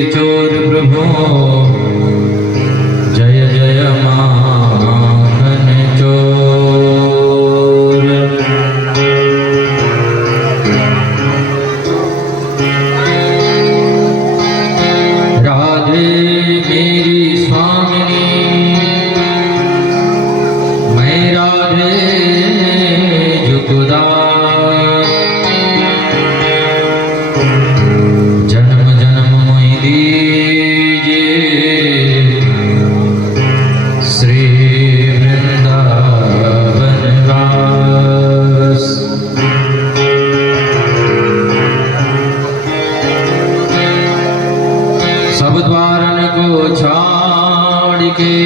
किशोर प्रभु जय जय माखन चोर। राधे मेरी स्वामिनी मैं राधे जुगदार। जन्म जन्म मोहि दीजिए श्री वृंदावन वास। सब द्वारन को छाड़ के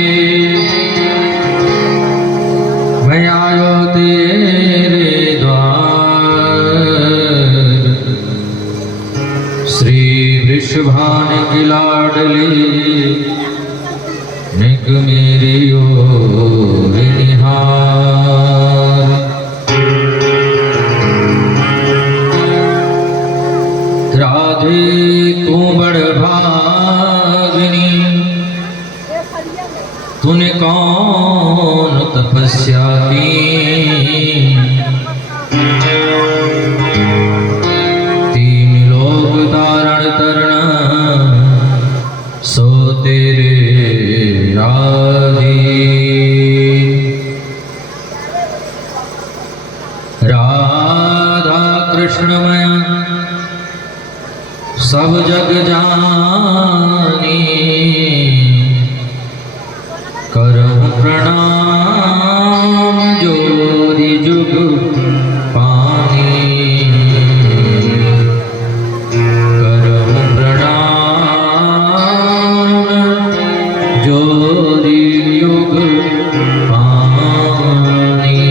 मैं आयो तेरे द्वार। श्री वृषभान की लाडली निक मेरी ओर निहार। राधे तू बड़ भागनी तूने कौन तपस्या की। तीन लोक धारण करना सो तेरे आधीन। राधा कृष्णमय सब जग जानी करहु प्रणाम जोरी जुग पानी। करहु प्रणाम जोरी युग पानी।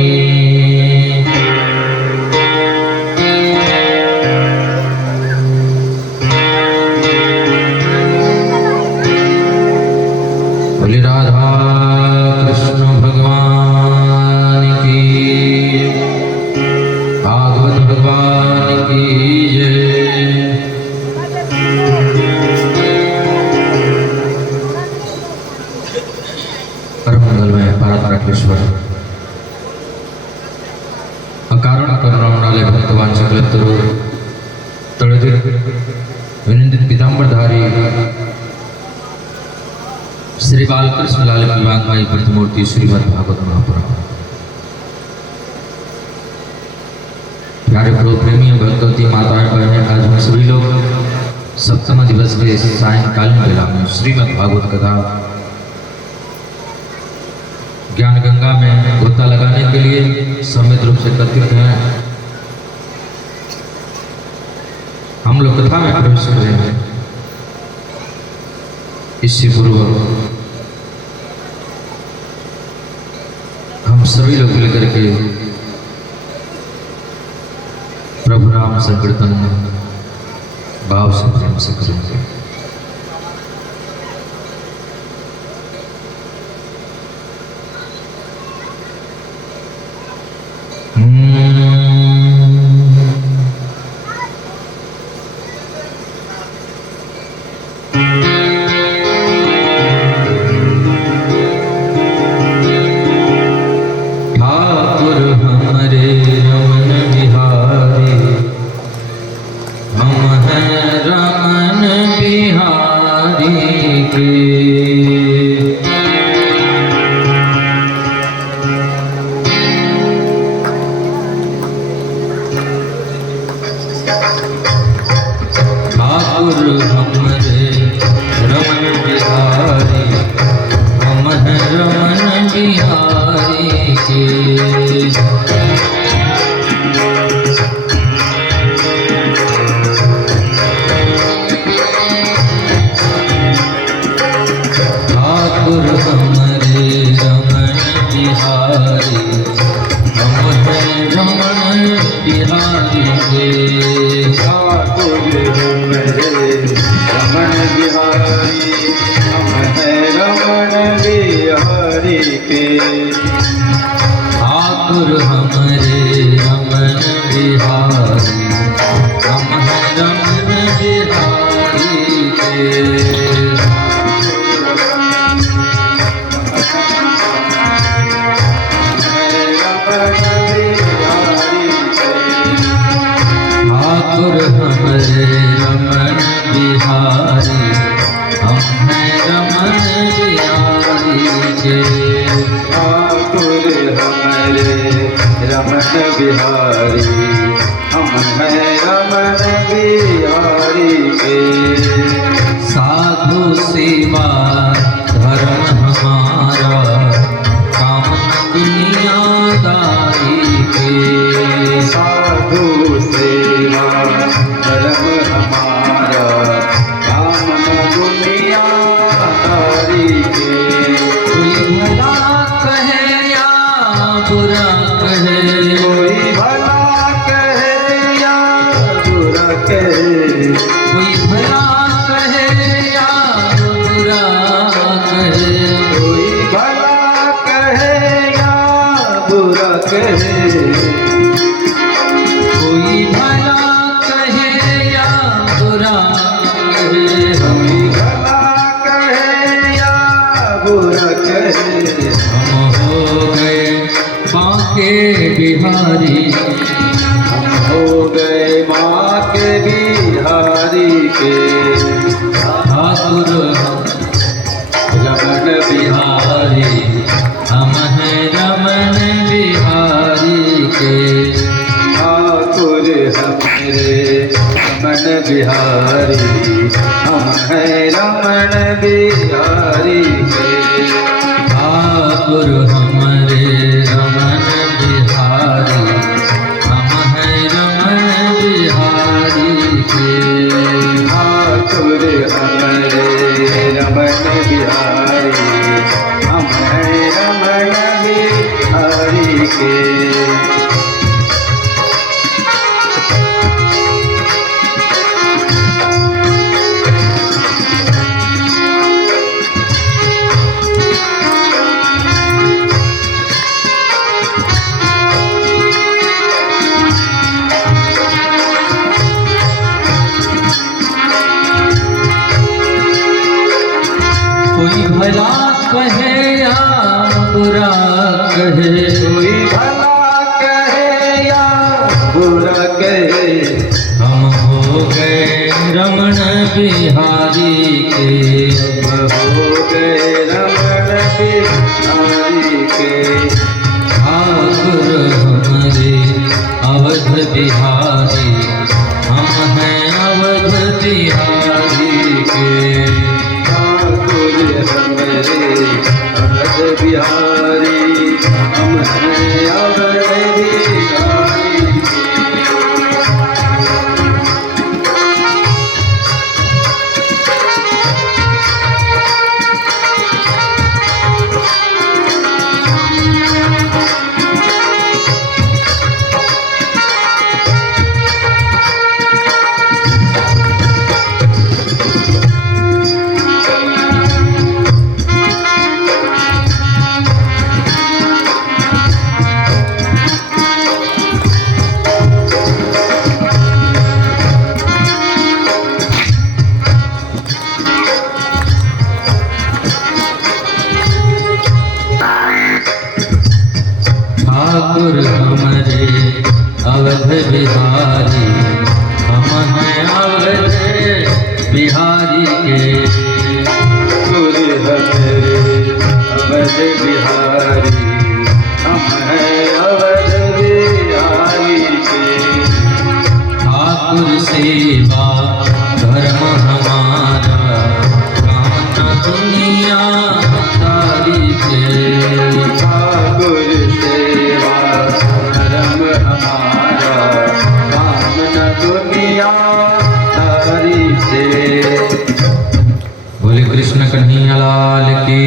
बोली राधा कृष्ण भगवान की, भागवत भगवान की जय। परम मंगलमय परात्परेश्वर अकारण करुणाले भक्तवान सकलतरु तळदिर विनंदित पीतांबरधारी श्री बालकृष्ण लाल विवांगमाई प्रतिमूर्ति श्रीमद् भागवत महापुराण। प्यारे प्रभु प्रेमी भक्तवती माताएं बहनें, आज हम सभी लोग सप्तम दिवस के सायंकालीन बेला में श्रीमद् भागवत कथा ज्ञान गंगा में गोता लगाने के लिए सम्मिलित रूप से एकत्रित हैं। हम लोग कथा में प्रवेश कर रहे हैं। इससे पूर्व हम सभी लोग मिलकर के प्रभु राम संकीर्तन भाव से प्रेम से करेंगे। रमन ठाकुर हमरे रमन बिहारी, हम हैं रमन बिहारी के। ठाकुर हमरे रमन बिहारी, हम हैं रमन बिहारी के। साधु सेवा धर्म हमारा, काम दुनियादारी के। साधु सेवा धर्म हमारा, काम दुनियादारी के। कोई भला कहे या बुरा कहे, कोई भला कहे या बुरा कहे, कोई भला कहे या बुरा कहे, कोई भला कहे या बुरा कहे, कोई भला कहे या बुरा कहे, कोई भला कहे या बुरा कहे। हम हो गए बांके बिहारी, हम हो गए माँ के बिहारी के। ठाकुर रमन बिहारी, हम हैं रमन बिहारी के। ठाकुर हमरे रमन बिहारी, हम हैं रमन बिहारी के। ठाकुर हमरे रमन बिहारी, हम हैं रमन बिहारी के। ठाकुर हमरे रमन बिहारी, हम हैं रमन बिहारी के। कोई भला कहे या बुरा कहे, कोई भला कहे या बुरा कहे, हम हो गए रमन बिहारी के। हम हो गए रमन बिहारी के। ठाकुर हमरे अवध बिहारी, हम हैं अवध बिहारी के। ठाकुर हमरे अवध बिहारी, हम हैं अवध बिहारी के। ठाकुर हमरे अवध बिहारी, हम हैं अवध बिहारी के। ठाकुर हमरे अवध बिहारी, हम हैं अवध बिहारी के। ठाकुर सेवा धर्म हमारा, काम दुनियादारी के। ठाकुर सेवा धर्म हमारा, काम न दुनियादारी से। बोले कृष्ण कन्हैया लाल की।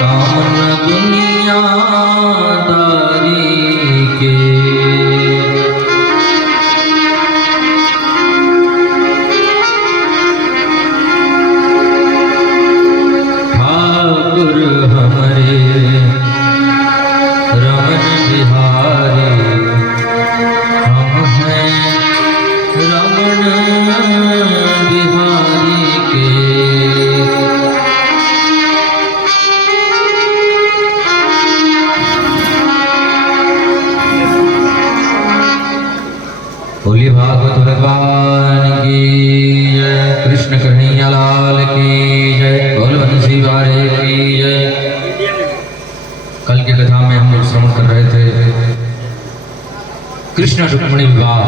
काम न दुनियादारी के। ठाकुर हमरे रमन बिहारी, हम हैं रमन बिहारी के। बोली भागवत भगवान की जय, कृष्ण कन्हैया लाल की जय, बोल बंसी वारे की जय। कल की कथा में हम लोग श्रवण कर रहे थे कृष्ण रुक्मिणी विवाह।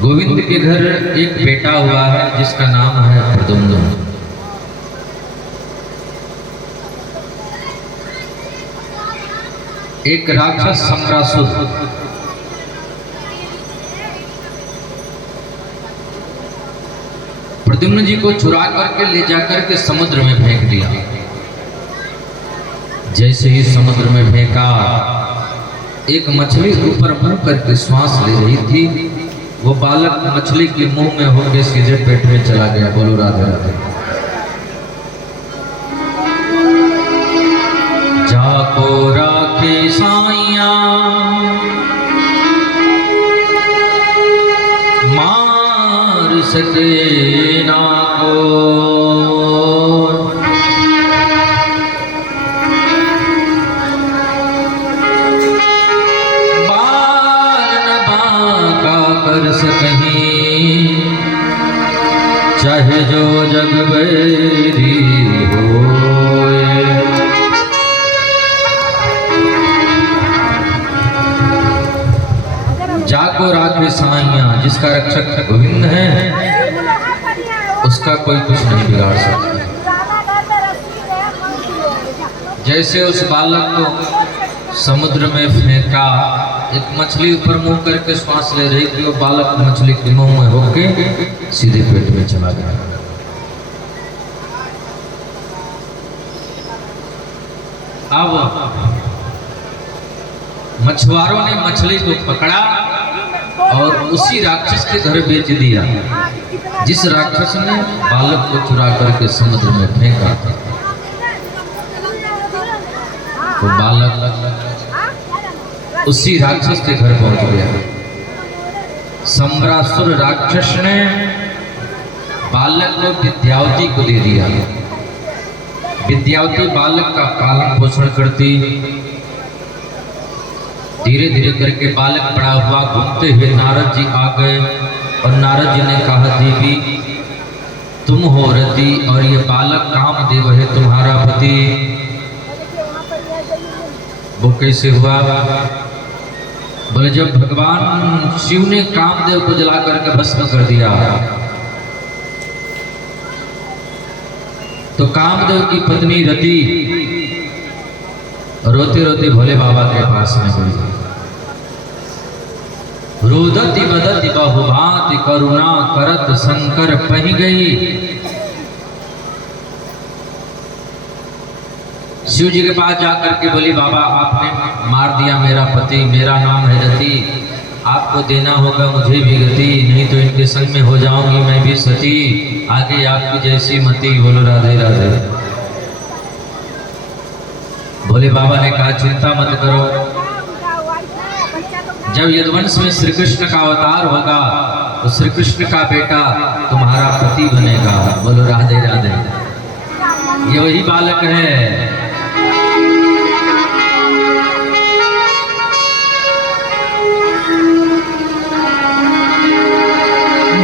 गोविंद के घर एक बेटा हुआ है जिसका नाम है प्रद्युम्न। एक राक्षस सम्रासुर प्रद्युम्न जी को चुरा करके ले जाकर के समुद्र में फेंक दिया। जैसे ही समुद्र में फेंका, एक मछली ऊपर मुंह करके श्वास ले रही थी, वो बालक मछली के मुंह में होकर सीधे पेट में चला गया। बोलो राधे राधे। जाको राखे साइया मार सके ना को, बाल न बांका कर सकहीं, चाहे जो जग बैरी होए। जाको राखे साइया, जिसका रक्षक गोविंद है, उसका कोई कुछ नहीं बिगाड़ सकता। जैसे उस बालक को समुद्र में फेंका, एक मछली ऊपर मुंह करके श्वास ले रही थी, वो बालक मछली के मुंह में होके सीधे पेट में चला गया। अब मछुआरों ने मछली को पकड़ा और उसी राक्षस के घर बेच दिया, जिस राक्षस ने बालक को चुरा करके समुद्र में फेंका था। तो बालक उसी राक्षस के घर पहुंच गया। सम्रासुर राक्षस ने बालक को विद्यावती को दे दिया। विद्यावती बालक का पालन पोषण करती। धीरे धीरे करके बालक बड़ा हुआ। घूमते हुए नारद जी आ गए और नारद जी ने कहा, देवी तुम हो रति और ये बालक कामदेव है तुम्हारा पति। वो कैसे हुआ? बोले जब भगवान शिव ने कामदेव को जला करके भस्म कर दिया, तो कामदेव की पत्नी रति रोते रोते भोले बाबा के पास में गई। रोदति बदति बहुभांति करुणा करत शंकर पही गई। शिव जी के पास जाकर के बोली, बाबा आपने मार दिया मेरा पति, मेरा नाम है रति, आपको देना होगा मुझे भी गति, नहीं तो इनके संग में हो जाऊंगी मैं भी सती, आगे आपकी जैसी मति। बोलो राधे राधे। भोले बाबा ने कहा, चिंता मत करो, जब यदुवंश में श्री कृष्ण का अवतार होगा तो श्री कृष्ण का बेटा तुम्हारा पति बनेगा। बोलो राधे राधे। ये वही बालक है।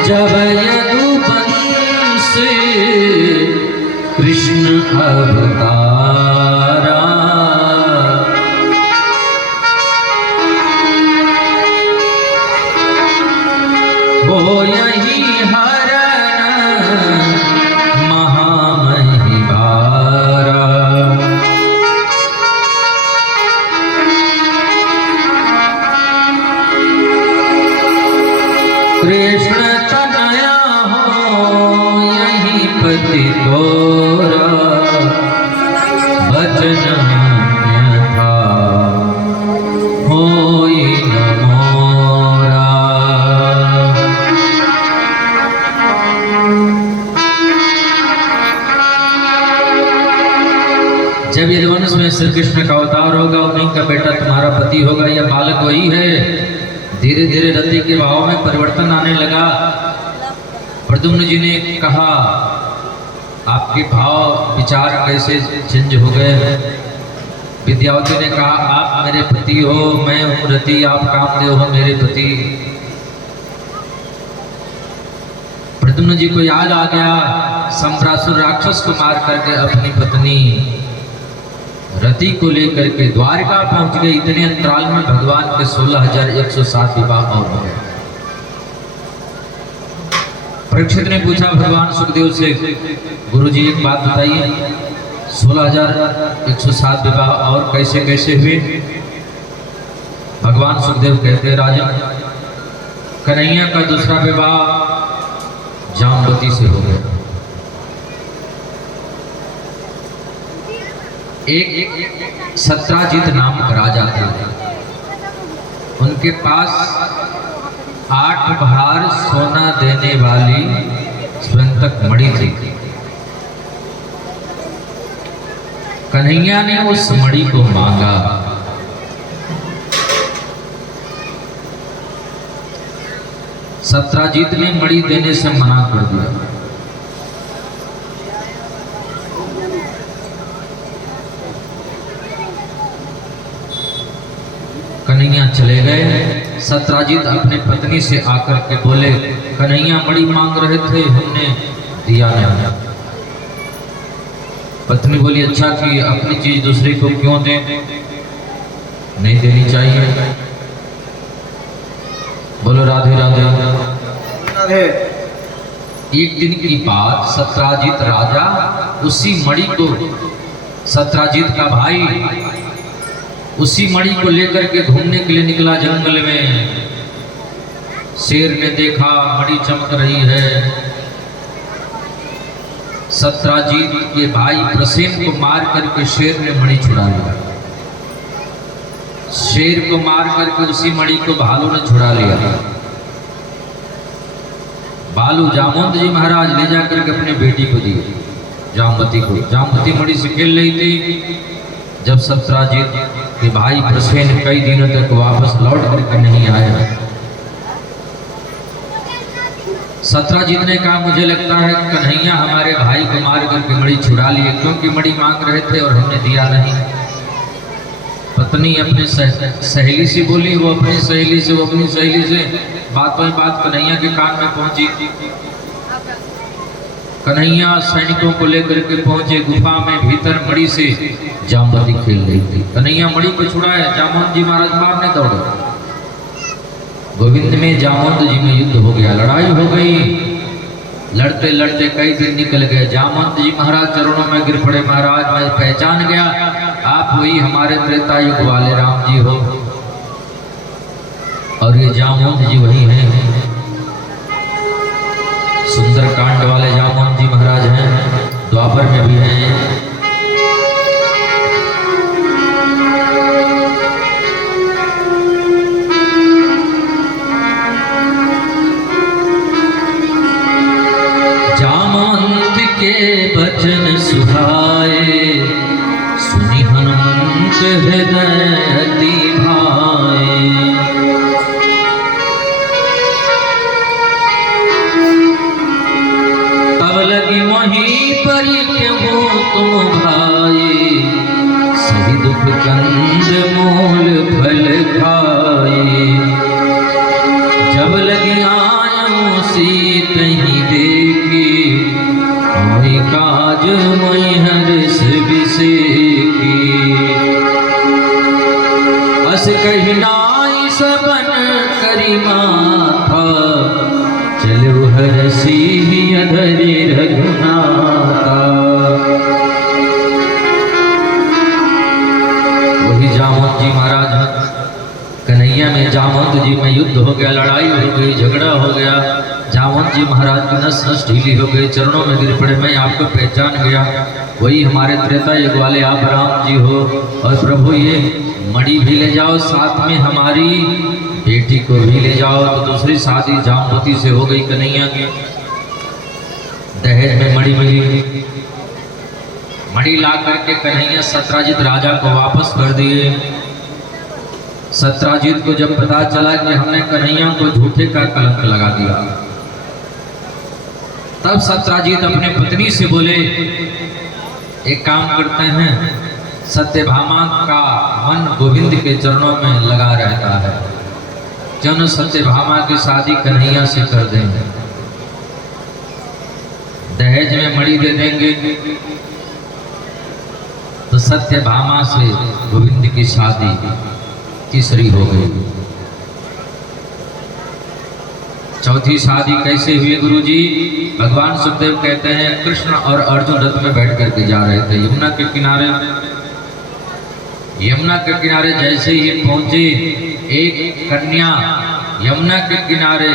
जब यदुवंश कृष्ण अवतारा, वो यही हरण महामहिबारा। कृष्ण तनया हो यही पति तोरा बचन अन्यथा होई न मोरा। जब यदुवंश में श्री कृष्ण का अवतार होगा, उन्हीं का बेटा तुम्हारा पति होगा, यह बालक वही है। धीरे धीरे रति के भाव में परिवर्तन आने लगा। प्रद्युम्न जी ने कहा, आपके भाव विचार कैसे चेंज हो गए? विद्यावती ने कहा, आप मेरे पति हो, मैं हूँ रति, आप कामदेव हो मेरे पति। प्रद्युम्न जी को याद आ गया, संबरासुर राक्षस को मार करके अपनी पत्नी रति को लेकर के द्वारका पहुंच गए। इतने अंतराल में भगवान के 16,107 विवाह और हो गए। परीक्षित ने पूछा भगवान सुखदेव से, गुरुजी एक बात बताइए, 16,107 विवाह और कैसे कैसे हुए? भगवान सुखदेव कहते, राजन, कन्हैया का दूसरा विवाह जामवती से हो गया। एक सत्राजित नाम का राजा थे, उनके पास 8 भार सोना देने वाली स्वयंतक मणि थी। कन्हैया ने उस मणि को मांगा। सत्राजित ने मणि देने से मना कर दिया। कन्हैया चले गए। सत्राजित अपने पत्नी से आकर के बोले, कन्हैया मणि मांग रहे थे, हमने दिया नहीं। पत्नी बोली, अच्छा कि अपनी चीज दूसरे को क्यों दें, नहीं देनी चाहिए। बोलो राधे राधे राधे। एक दिन की बात, सत्राजित राजा उसी मणि को, सत्राजित का भाई उसी मणि को लेकर के घूमने के लिए निकला जंगल में। शेर ने देखा मणि चमक रही है। सत्राजित के भाई प्रसेन को मार करके शेर ने मणि छुड़ा लिया। शेर को मार करके उसी मणि को भालू ने छुड़ा लिया। भालू जामवंत जी महाराज ले जाकर के अपने बेटी को दिए, जामवती को। जामवती मणि से खेल रही थी। जब सत्राजित के भाई प्रसेन कई दिनों तक वापस लौट करके नहीं आया, सत्राजित ने कहा, मुझे लगता है कन्हैया हमारे भाई को मार करके मणि छुड़ा लिए, क्योंकि मणि मांग रहे थे और हमने दिया नहीं। पत्नी अपने सहेली से बोली, वो अपनी सहेली से, वो अपनी सहेली से। बातों बात कन्हैया के कान में पहुंची। कन्हैया सैनिकों को लेकर के पहुंचे गुफा में। भीतर मणि से जामवती खेल रही थी। कन्हैया मणि को छुड़ाए, जामवंत जी महाराज मारने दौड़े। गोविंद में जामवंत जी में युद्ध हो गया, लड़ाई हो गई। लड़ते लड़ते कई दिन निकल गए। जामवंत जी महाराज चरणों में गिर पड़े, महाराज मैं पहचान गया, आप वही हमारे त्रेता युग वाले राम जी हो, और ये जामवंत जी वही हैं, सुंदर कांड वाले जामवंत जी महाराज हैं, द्वापर में भी हैं। जामवंत के बचन सुहाए, सुनि हनुमंत हृदय अति भाए। लगी वहीं पर क्यों तुम भाई, सही दुख कंद मूल फल खाए। जब लगी आयों सीत ही देखी, कोई काज मोहि हर्ष बिसेकी। अस कही नाई सबन करी माथा, चलो हरसी अधरे रघुनाथा। वही जामवंत जी महाराज, कन्हैया में जामवंत जी में युद्ध हो गया, लड़ाई हो गई, झगड़ा हो गया। जामवंत जामवंत जी महाराज की नस नस ढीली हो गई, चरणों में गिर पड़े। मैं आपको पहचान गया, वही हमारे त्रेता युग वाले आप राम जी हो। और प्रभु ये मणि भी ले जाओ, साथ में हमारी बेटी को भी ले जाओ। तो दूसरी शादी जामवती से हो गई कन्हैया की। दहेज में मणि मिली, मणि ला करके कन्हैया सत्राजित राजा को वापस कर दिए। सत्राजित को जब पता चला कि हमने कन्हैया को झूठे का कलंक लगा दिया, तब सत्राजित अपने पत्नी से बोले, एक काम करते हैं, सत्यभामा का मन गोविंद के चरणों में लगा रहता है, क्यों न सत्यभामा की शादी कन्हैया से कर देंगे, दहेज में मणि दे देंगे। तो सत्यभामा से गोविंद की शादी तीसरी हो गई। चौथी शादी कैसे हुई गुरुजी? भगवान सुखदेव कहते हैं कृष्ण और अर्जुन रथ में बैठ करके जा रहे थे यमुना के किनारे। यमुना के किनारे जैसे ही पहुंचे, एक कन्या यमुना के किनारे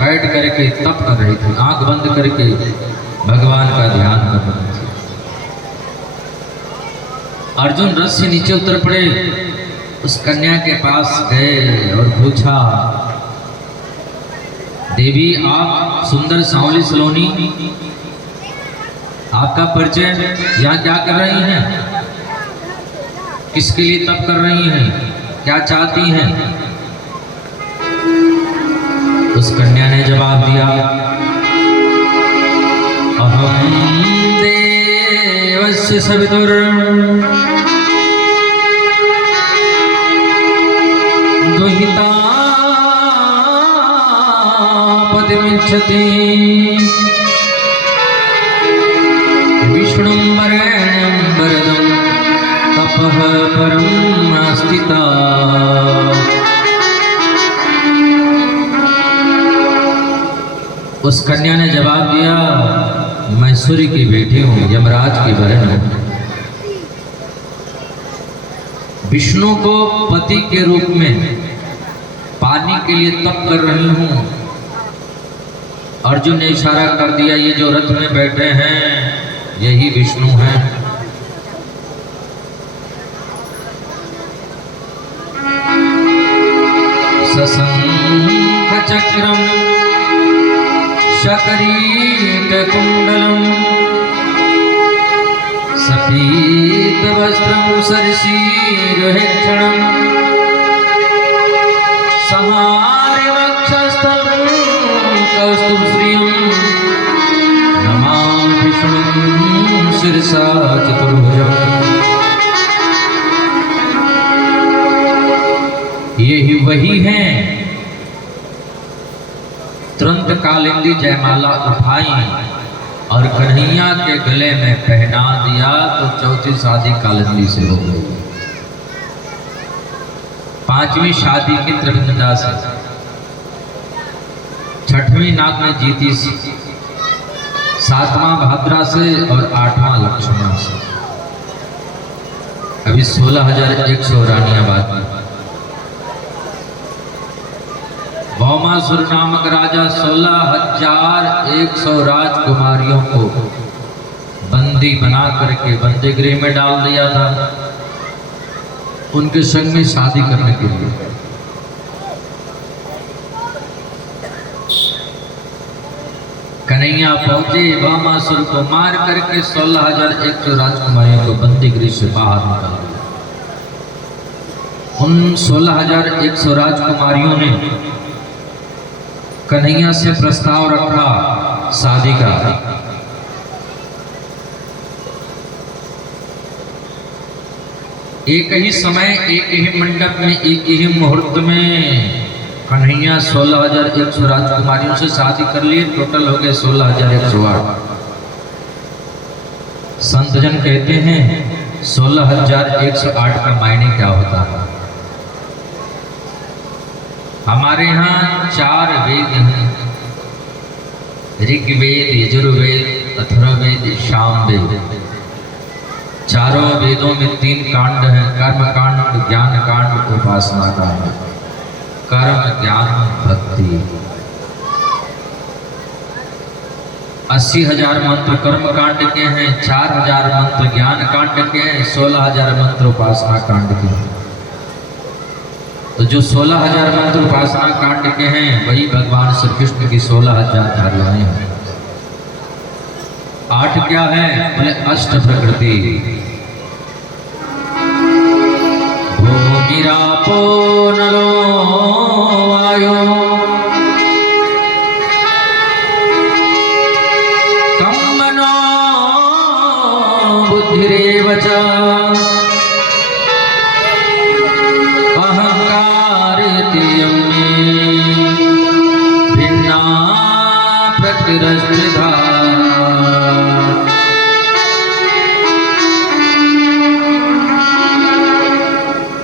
बैठ करके तप कर रही थी, आंख बंद करके भगवान का ध्यान कर रही थी। अर्जुन रथ से नीचे उतर पड़े, उस कन्या के पास गए और पूछा, देवी आप सुंदर सांवली सलोनी, आपका परिचय, यहाँ क्या कर रही हैं, किसके लिए तप कर रही हैं, क्या चाहती हैं? उस कन्या ने जवाब दिया, अहम देवस्य सवितुर दुहिता पदमिच्छति विष्णुं वरेण्यं वरदं तपः परं आस्थिता। उस कन्या ने जवाब दिया, मैं सूर्य की बेटी हूँ, यमराज की बहन हूँ, विष्णु को पति के रूप में पाने के लिए तप कर रही हूँ। अर्जुन ने इशारा कर दिया, ये जो रथ में बैठे हैं यही विष्णु हैं। सशंख चक्रम शकरीट कुंडलम सफीत वस्त्रं सरसीरुहेक्षणं सहारे वक्षस्थं कौस्तुभश्रियं नमामि विष्णुं शिरसा चतुर्भुजम्। यही वही हैं। तुरंत कालिंदी जयमाला उठाई और कन्हैया के गले में पहना दिया, तो चौथी शादी कालिंदी से हो गई। पांचवी शादी की त्रिविंदा से, छठवीं नाग ने जीती से, सातवां भाद्रा से और आठवां लक्ष्मण से। अभी 16,100 रानियां बाकी। भौमासुर नामक राजा 16,100 राजकुमारियों को बंदी बना करके बंदीगृह में डाल दिया था, उनके संग में शादी करने के लिए। कन्हैया पहुंचे, भौमासुर को मार करके 16,100 राजकुमारियों को बंदीगृह से बाहर निकाल दिया। उन 16,100 राजकुमारियों ने कन्हैया से प्रस्ताव रखा शादी का। एक ही समय, एक ही मंडप में, एक ही मुहूर्त में कन्हैया 16,100 राजकुमारियों से शादी कर लिए। टोटल हो गए 16,108। संतजन कहते हैं 16,108 का मायने क्या होता है। हमारे यहाँ 4 वेद हैं, ऋग्वेद, यजुर्वेद, अथर्ववेद, सामवेद। चारों वेदों में 3 कांड हैं, कर्म कांड, ज्ञान कांड, उपासना कांड। कर्म, ज्ञान, भक्ति। 80,000 मंत्र कर्म कांड के हैं, 4,000 मंत्र ज्ञान कांड के हैं, 16,000 मंत्र उपासना कांड के हैं। तो जो 16,000 मंत्र उपासना कांड के हैं वही भगवान श्री कृष्ण की 16,000 धाराएं हैं। 8 क्या है? बोले अष्ट प्रकृति। भूमिरापो नलो वायो कम मनो बुद्धिरेव च अहंकारेति यम्मे भिन्ना प्रकृतिरस्त्रिधा।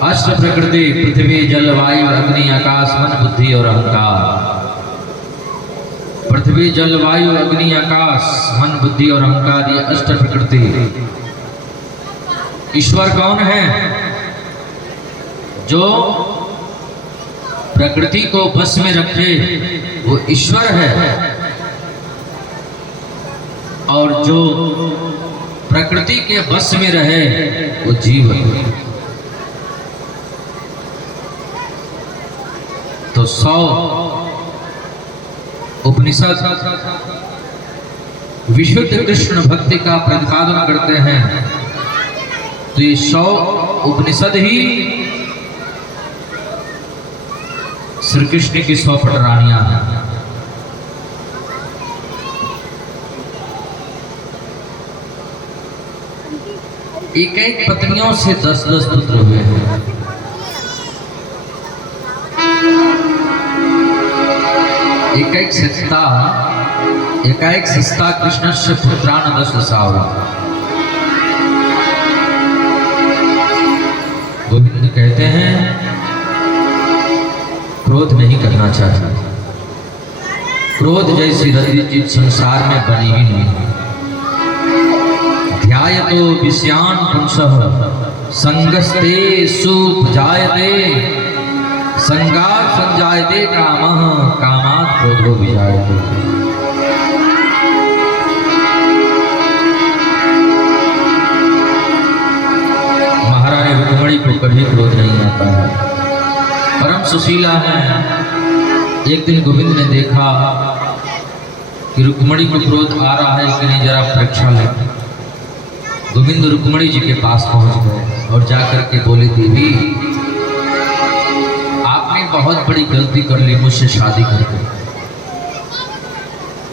अष्ट प्रकृति पृथ्वी जल वायु अग्नि आकाश मन बुद्धि और अहंकार। पृथ्वी जल वायु अग्नि आकाश मन बुद्धि और अहंकार, ये अष्ट प्रकृति। ईश्वर कौन है? जो प्रकृति को बस में रखे वो ईश्वर है, और जो प्रकृति के बस में रहे वो जीव है। तो 100 उपनिषद विशुद्ध कृष्ण भक्ति का प्रतिपादन करते हैं। तो ये 100 उपनिषद ही श्री कृष्ण की 100 पटरानियां हैं। एक एक पत्नियों से 10-10 पुत्र हुए हैं। एकाएक सस्ता कृष्णस्य पुत्रान 10 सावरा। गोविंद कहते हैं क्रोध नहीं करना चाहिए। क्रोध जैसी रति चीज संसार में बनी ही नहीं। ध्यायतो विषयान पुंसः संगस्ते सुपजायते संगात संजायते कामः कामात् क्रोधो विजायते। महारानी रुक्मिणी को कभी क्रोध नहीं आता है, परम सुशीला है। एक दिन गोविंद ने देखा कि रुक्मिणी को क्रोध आ रहा है कि नहीं, जरा परीक्षा ले। गोविंद रुक्मिणी जी के पास पहुंच गए और जाकर के बोले, देवी आपने बहुत बड़ी गलती कर ली मुझसे शादी करके।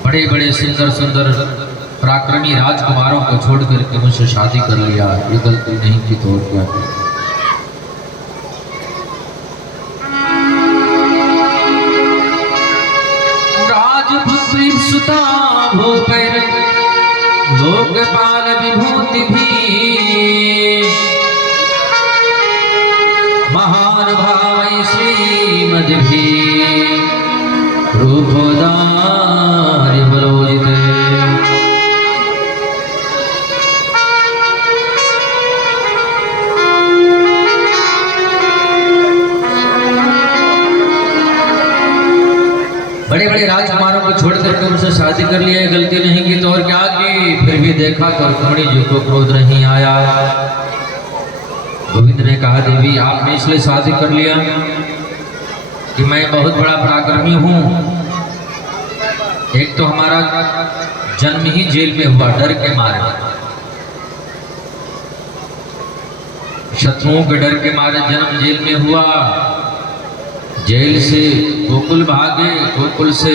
बड़े बड़े सुंदर सुंदर पराक्रमी राजकुमारों को छोड़ करके मुझसे शादी कर लिया, ये गलती नहीं की तो क्या की। राजपुत्री सुता भूपेर लोकपाल विभूति भी महान भाव श्रीमद भी रूपोदारि बलोजित। बड़े बड़े राजकुमारों को छोड़ करके उनसे शादी कर लिया, गलती नहीं की तो और क्या की। फिर भी देखा तो रुक्मिणी जी को क्रोध नहीं आया। गोविंद ने कहा, देवी आपने इसलिए शादी कर लिया कि मैं बहुत बड़ा पराक्रमी हूँ। एक तो हमारा जन्म ही जेल में हुआ, डर के मारे, शत्रुओं के डर के मारे जन्म जेल में हुआ। जेल से गोकुल भागे, गोकुल से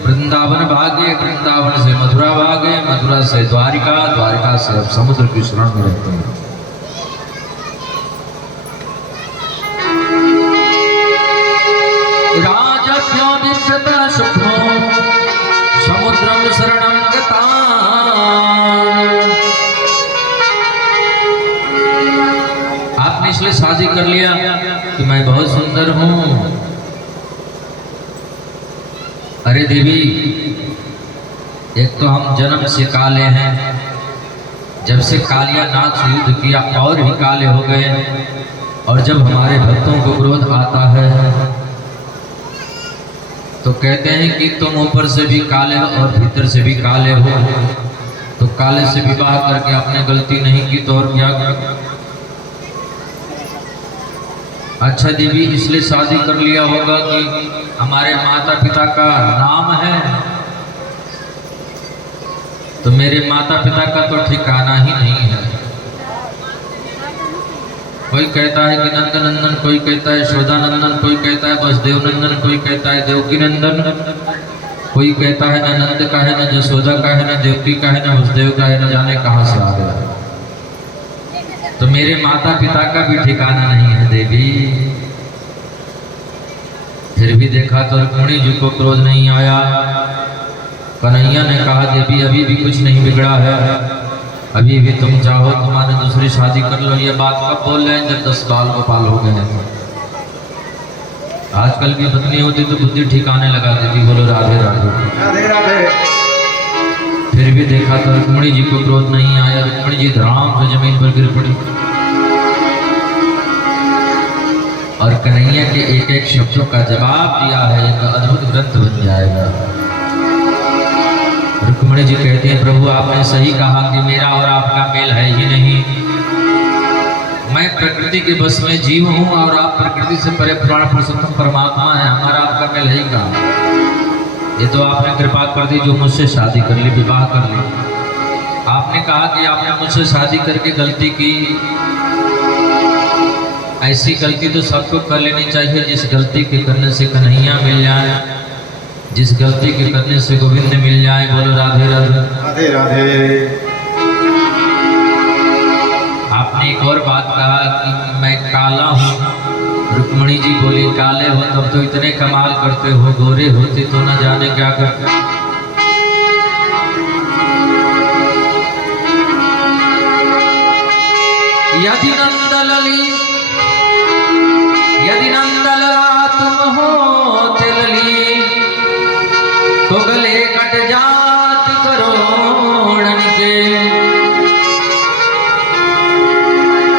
वृंदावन भागे, वृंदावन से मथुरा भागे, मथुरा से द्वारिका, द्वारिका से अब समुद्र की शरण में रहते हैं। समुद्रम शरणं गता। आपने इसलिए शादी कर लिया कि मैं बहुत सुंदर हूं। अरे देवी, एक तो हम जन्म से काले हैं, जब से कालिया नाग से युद्ध किया और भी काले हो गए, और जब हमारे भक्तों को क्रोध आता है तो कहते हैं कि तुम ऊपर से भी काले और भीतर से भी काले हो, तो काले से विवाह करके आपने गलती नहीं की तो और क्या। अच्छा देवी इसलिए शादी कर लिया होगा कि हमारे माता पिता का नाम है, तो मेरे माता पिता का तो ठिकाना ही नहीं है। कोई कहता है कि नंद नंदन, कोई कहता है यशोदा नंदन, कोई कहता है वसुदेव नंदन, कोई कहता है देवकी नंदन, कोई कहता है न नंद का है, न यशोदा का है, न देवकी का है, न वसुदेव का है, न जाने कहाँ से आ गया। तो मेरे माता पिता का भी ठिकाना नहीं है देवी। फिर भी देखा तो रुक्मिणी जी को क्रोध नहीं आया। कन्हैया ने कहा देवी अभी भी कुछ नहीं बिगड़ा है, अभी भी तुम चाहो तुम्हारे दूसरी शादी कर लो। ये बात कब बोल रहे हैं जब 10 बाल गोपाल हो गए हैं। आजकल की पत्नी होती तो बुद्धि ठिकाने लगा देती। बोलो राधे राधे राधे राधे। फिर भी देखा तो रुक्मिणी जी को क्रोध नहीं आया। रुक्मिणी जी धड़ाम से जमीन पर गिर पड़ी और कन्हैया के एक एक शब्दों का जवाब दिया है। एक अद्भुत ग्रंथ बन जाएगा। रुक्मिणी जी कहती हैं प्रभु आपने सही कहा कि मेरा और आपका मेल है ही नहीं। मैं प्रकृति के बस में जीव हूँ और आप प्रकृति से परे पुराण पुरुषोत्तम परमात्मा है। हमारा आपका मेल है ही कहाँ। ये तो आपने कृपा कर दी जो मुझसे शादी कर ली, विवाह कर ली। आपने कहा कि आपने मुझसे शादी करके गलती की। ऐसी गलती तो सबको कर लेनी चाहिए जिस गलती के करने से कन्हैया मिल जाए, जिस गलती के करने से गोविंद मिल जाए। बोलो राधे राधे राधे राधे। आपने एक और बात कहा कि मैं काला हूँ। रुक्मिणी जी बोली काले हो तब तो इतने कमाल करते हो, गोरे होते तो न जाने क्या करते। यदि नंदलली यदि नंदलला तुम हो तिलली, तो गले कट जात करोड़न के।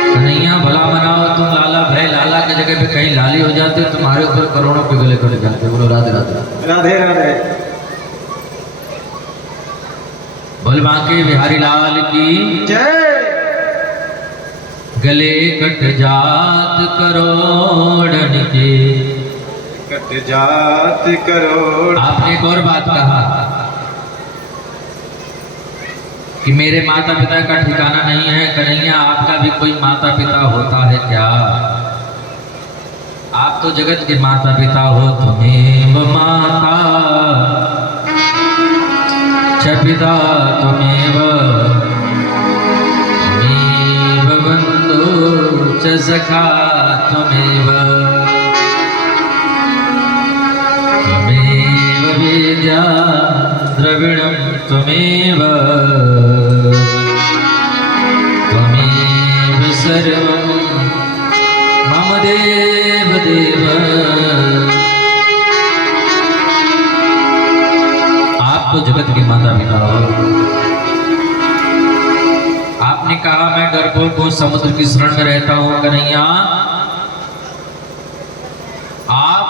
कन्हैया भला बनाओ तुम लाला भय, लाला की जगह पे कहीं लाली हो जाते तुम्हारे ऊपर करोड़ों के गले कट जाते। बोलो राधे राधे राधे राधे। बोल बांके बिहारी लाल की जय। गले कट जात करोड़न के। कट जात करोड़। आपने एक और बात कहा कि मेरे माता पिता का ठिकाना नहीं है। कन्हैया आपका भी कोई माता पिता होता है क्या? आप तो जगत के माता पिता हो। तुम्हें माता च पिता त्वमेव बंधु च सखा त्वमेव त्वमेव विद्या द्रविणं त्वमेव त्वमेव सर्वं मम देव देव। आप तो जगत के माता पिता हो। आपने कहा मैं डरपोक हूँ, समुद्र की शरण में रहता हूँ। कन्हैया आप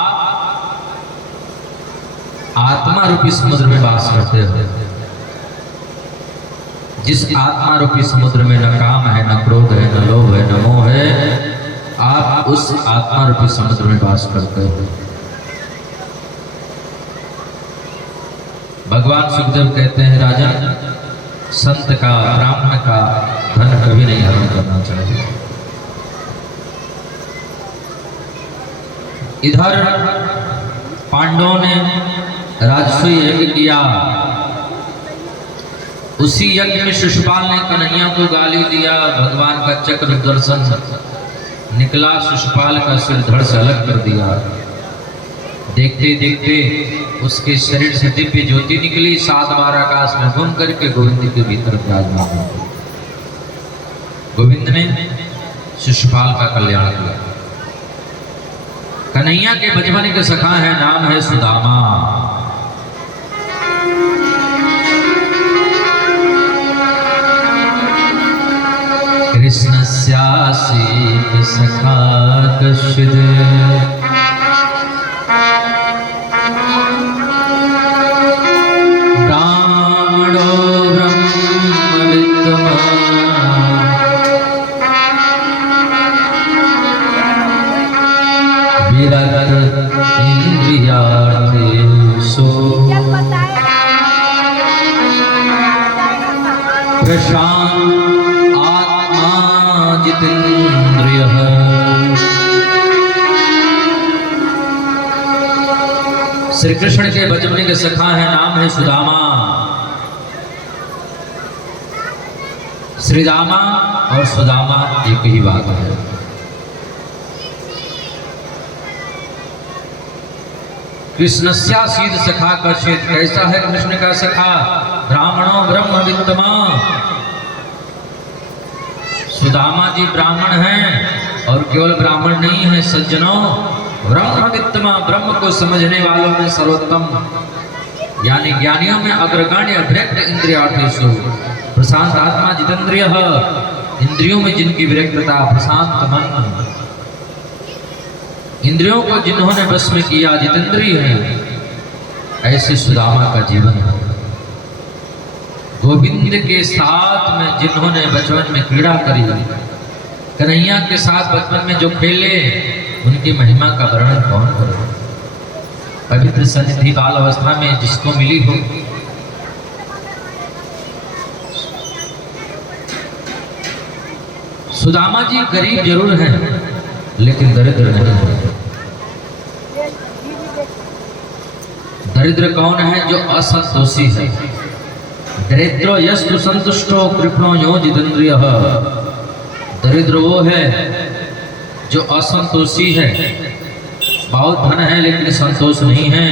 आत्मा रूपी समुद्र में वास करते हो। जिस आत्मा रूपी समुद्र में न काम है, न क्रोध है, न लोभ है, न मोह है, आप उस आत्मा रूपी समुद्र में वास करते हो। भगवान सुखदेव कहते हैं राजन, संत का ब्राह्मण का धन कभी नहीं हरण करना चाहिए। इधर पांडवों ने राजसूय यज्ञ किया। उसी यज्ञ में शिशुपाल ने कन्हैया को गाली दिया। भगवान का चक्र दर्शन निकला, शिशुपाल का सिर धड़ से अलग कर दिया। देखते देखते उसके शरीर से दिव्य ज्योति निकली। 7 बार आकाश में घूम करके गोविंद के भीतर विराजमान हो। गोविंद ने शिशुपाल का कल्याण किया। कन्हैया के बचपन के सखा है, नाम है सुदामा। कृष्णस्यासीत सखा कश्चित् प्रशांत आत्मा जितेन्द्रियः। श्री कृष्ण के बचपन के सखा है, नाम है सुदामा। श्रीदामा और सुदामा एक ही बात है। कृष्णस्यासीद सखा कश्चित्, कैसा है कृष्ण का सखा? ब्राह्मणों ब्रह्म वित्तमा। सुदामा जी ब्राह्मण हैं और केवल ब्राह्मण नहीं है सज्जनों, ब्रह्म वित्तमा, ब्रह्म को समझने वालों में सर्वोत्तम, यानी ज्ञानियों में अग्रगण्य, अभ्यक्त इंद्रियार्थेषु प्रशांत आत्मा जितेन्द्रियः, इंद्रियों में जिनकी विरक्तता, प्रशांत मन, इंद्रियों को जिन्होंने बस में किया, जितेंद्रिय है, ऐसे सुदामा का जीवन है। गोविंद के साथ में जिन्होंने बचपन में क्रीड़ा करी, कन्हैया के साथ बचपन में जो खेले, उनकी महिमा का वर्णन कौन करे? पवित्र सन्निधि बाल अवस्था में जिसको मिली हो, सुदामा जी गरीब जरूर हैं लेकिन दरिद्र नहीं है। दरिद्र कौन है? जो असंतोषी है। दरिद्रो यस्तु संतुष्टो कृपणो यो जितेन्द्रियः। दरिद्र वो है जो असंतोषी है, बहुत धन है लेकिन संतोष नहीं है,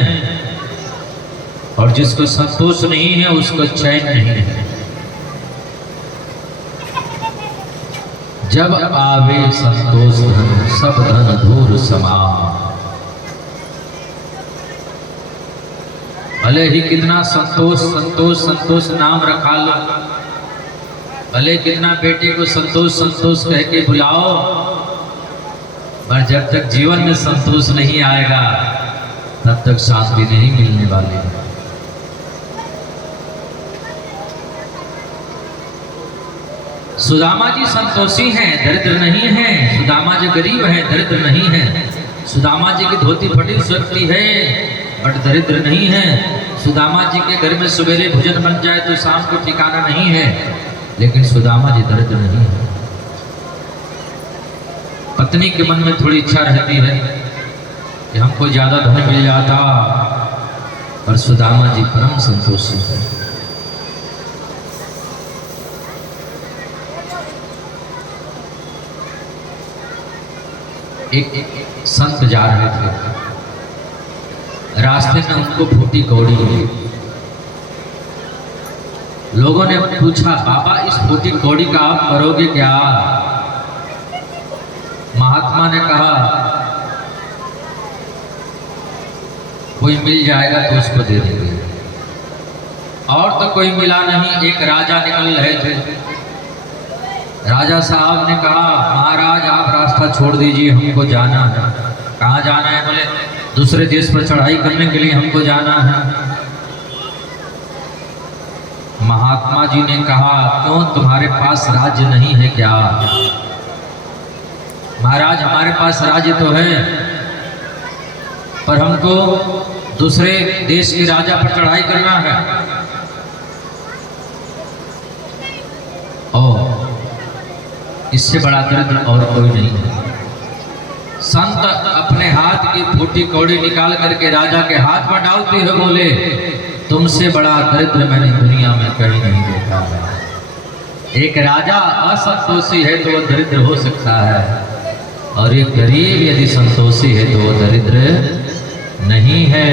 और जिसको संतोष नहीं है उसको चैन नहीं है। जब आवे संतोष धन, सब धन धूर समान। भले ही कितना संतोष संतोष संतोष नाम रखा लो, भले कितना बेटे को संतोष संतोष कह के बुलाओ, पर जब तक जीवन में संतोष नहीं आएगा तब तक शांति नहीं मिलने वाली। सुदामा जी संतोषी हैं, दरिद्र नहीं हैं। सुदामा जी गरीब हैं, दरिद्र नहीं हैं। सुदामा जी की धोती फटी सकती है बट दरिद्र नहीं है। सुदामा जी के घर में सवेरे भोजन बन जाए तो शाम को ठिकाना नहीं है, लेकिन सुदामा जी दरिद्र नहीं है। पत्नी के मन में थोड़ी इच्छा रहती है कि हमको ज्यादा धन मिल जाता, पर सुदामा जी परम संतोषी है। एक संत जा रहे थे, रास्ते में उनको फूटी कौड़ी मिली। लोगों ने पूछा, बाबा इस फूटी कौड़ी का आप करोगे क्या? महात्मा ने कहा, कोई मिल जाएगा तो उसको दे देंगे। और तो कोई मिला नहीं। एक राजा निकल रहे थे। राजा साहब ने कहा, महाराज आप रास्ता छोड़ दीजिए, हमको जाना है। कहाँ जाना है? बोले दूसरे देश पर चढ़ाई करने के लिए हमको जाना है। महात्मा जी ने कहा, क्यों तुम्हारे पास राज्य नहीं है क्या? महाराज हमारे पास राज्य तो है, पर हमको दूसरे देश के राजा पर चढ़ाई करना है। और इससे बड़ा दरिद्र और कोई नहीं है। संत अपने हाथ की फूटी कौड़ी निकाल करके राजा के हाथ में डालते हुए बोले, तुमसे बड़ा दरिद्र मैंने दुनिया में कहीं नहीं देखा है। एक राजा असंतोषी है तो वो दरिद्र हो सकता है, और एक गरीब यदि संतोषी है तो वो दरिद्र नहीं है।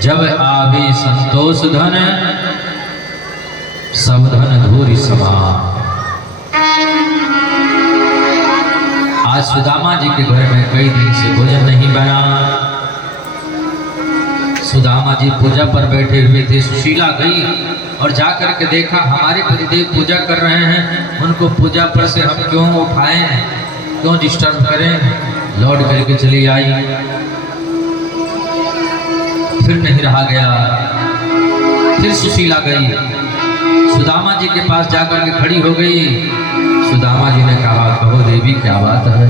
जब आवे संतोष धन, सब धन धूरी समान। आज सुदामा जी के घर में कई दिन से भोजन नहीं बना। सुदामा जी पूजा पर बैठे हुए थे। सुशीला गई और जाकर के देखा हमारे पतिदेव पूजा कर रहे हैं, उनको पूजा पर से हम क्यों उठाएं, क्यों डिस्टर्ब करें। लौट करके चली आई। फिर नहीं रहा गया। फिर सुशीला गई, सुदामा जी के पास जाकर के खड़ी हो गई। सुदामा जी ने कहा, कहो देवी क्या बात है?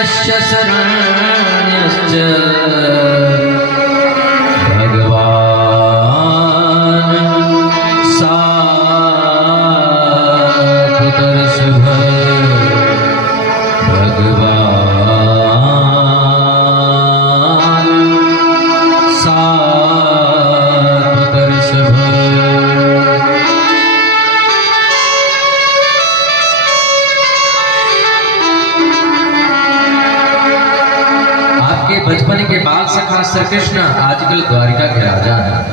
यश्च शरण्यश्च भगवान् साधुतर्षभ भगवान् साधुतर्षभ। बचपन के बाल सखा श्री कृष्ण आजकल द्वारिका के राजा हैं।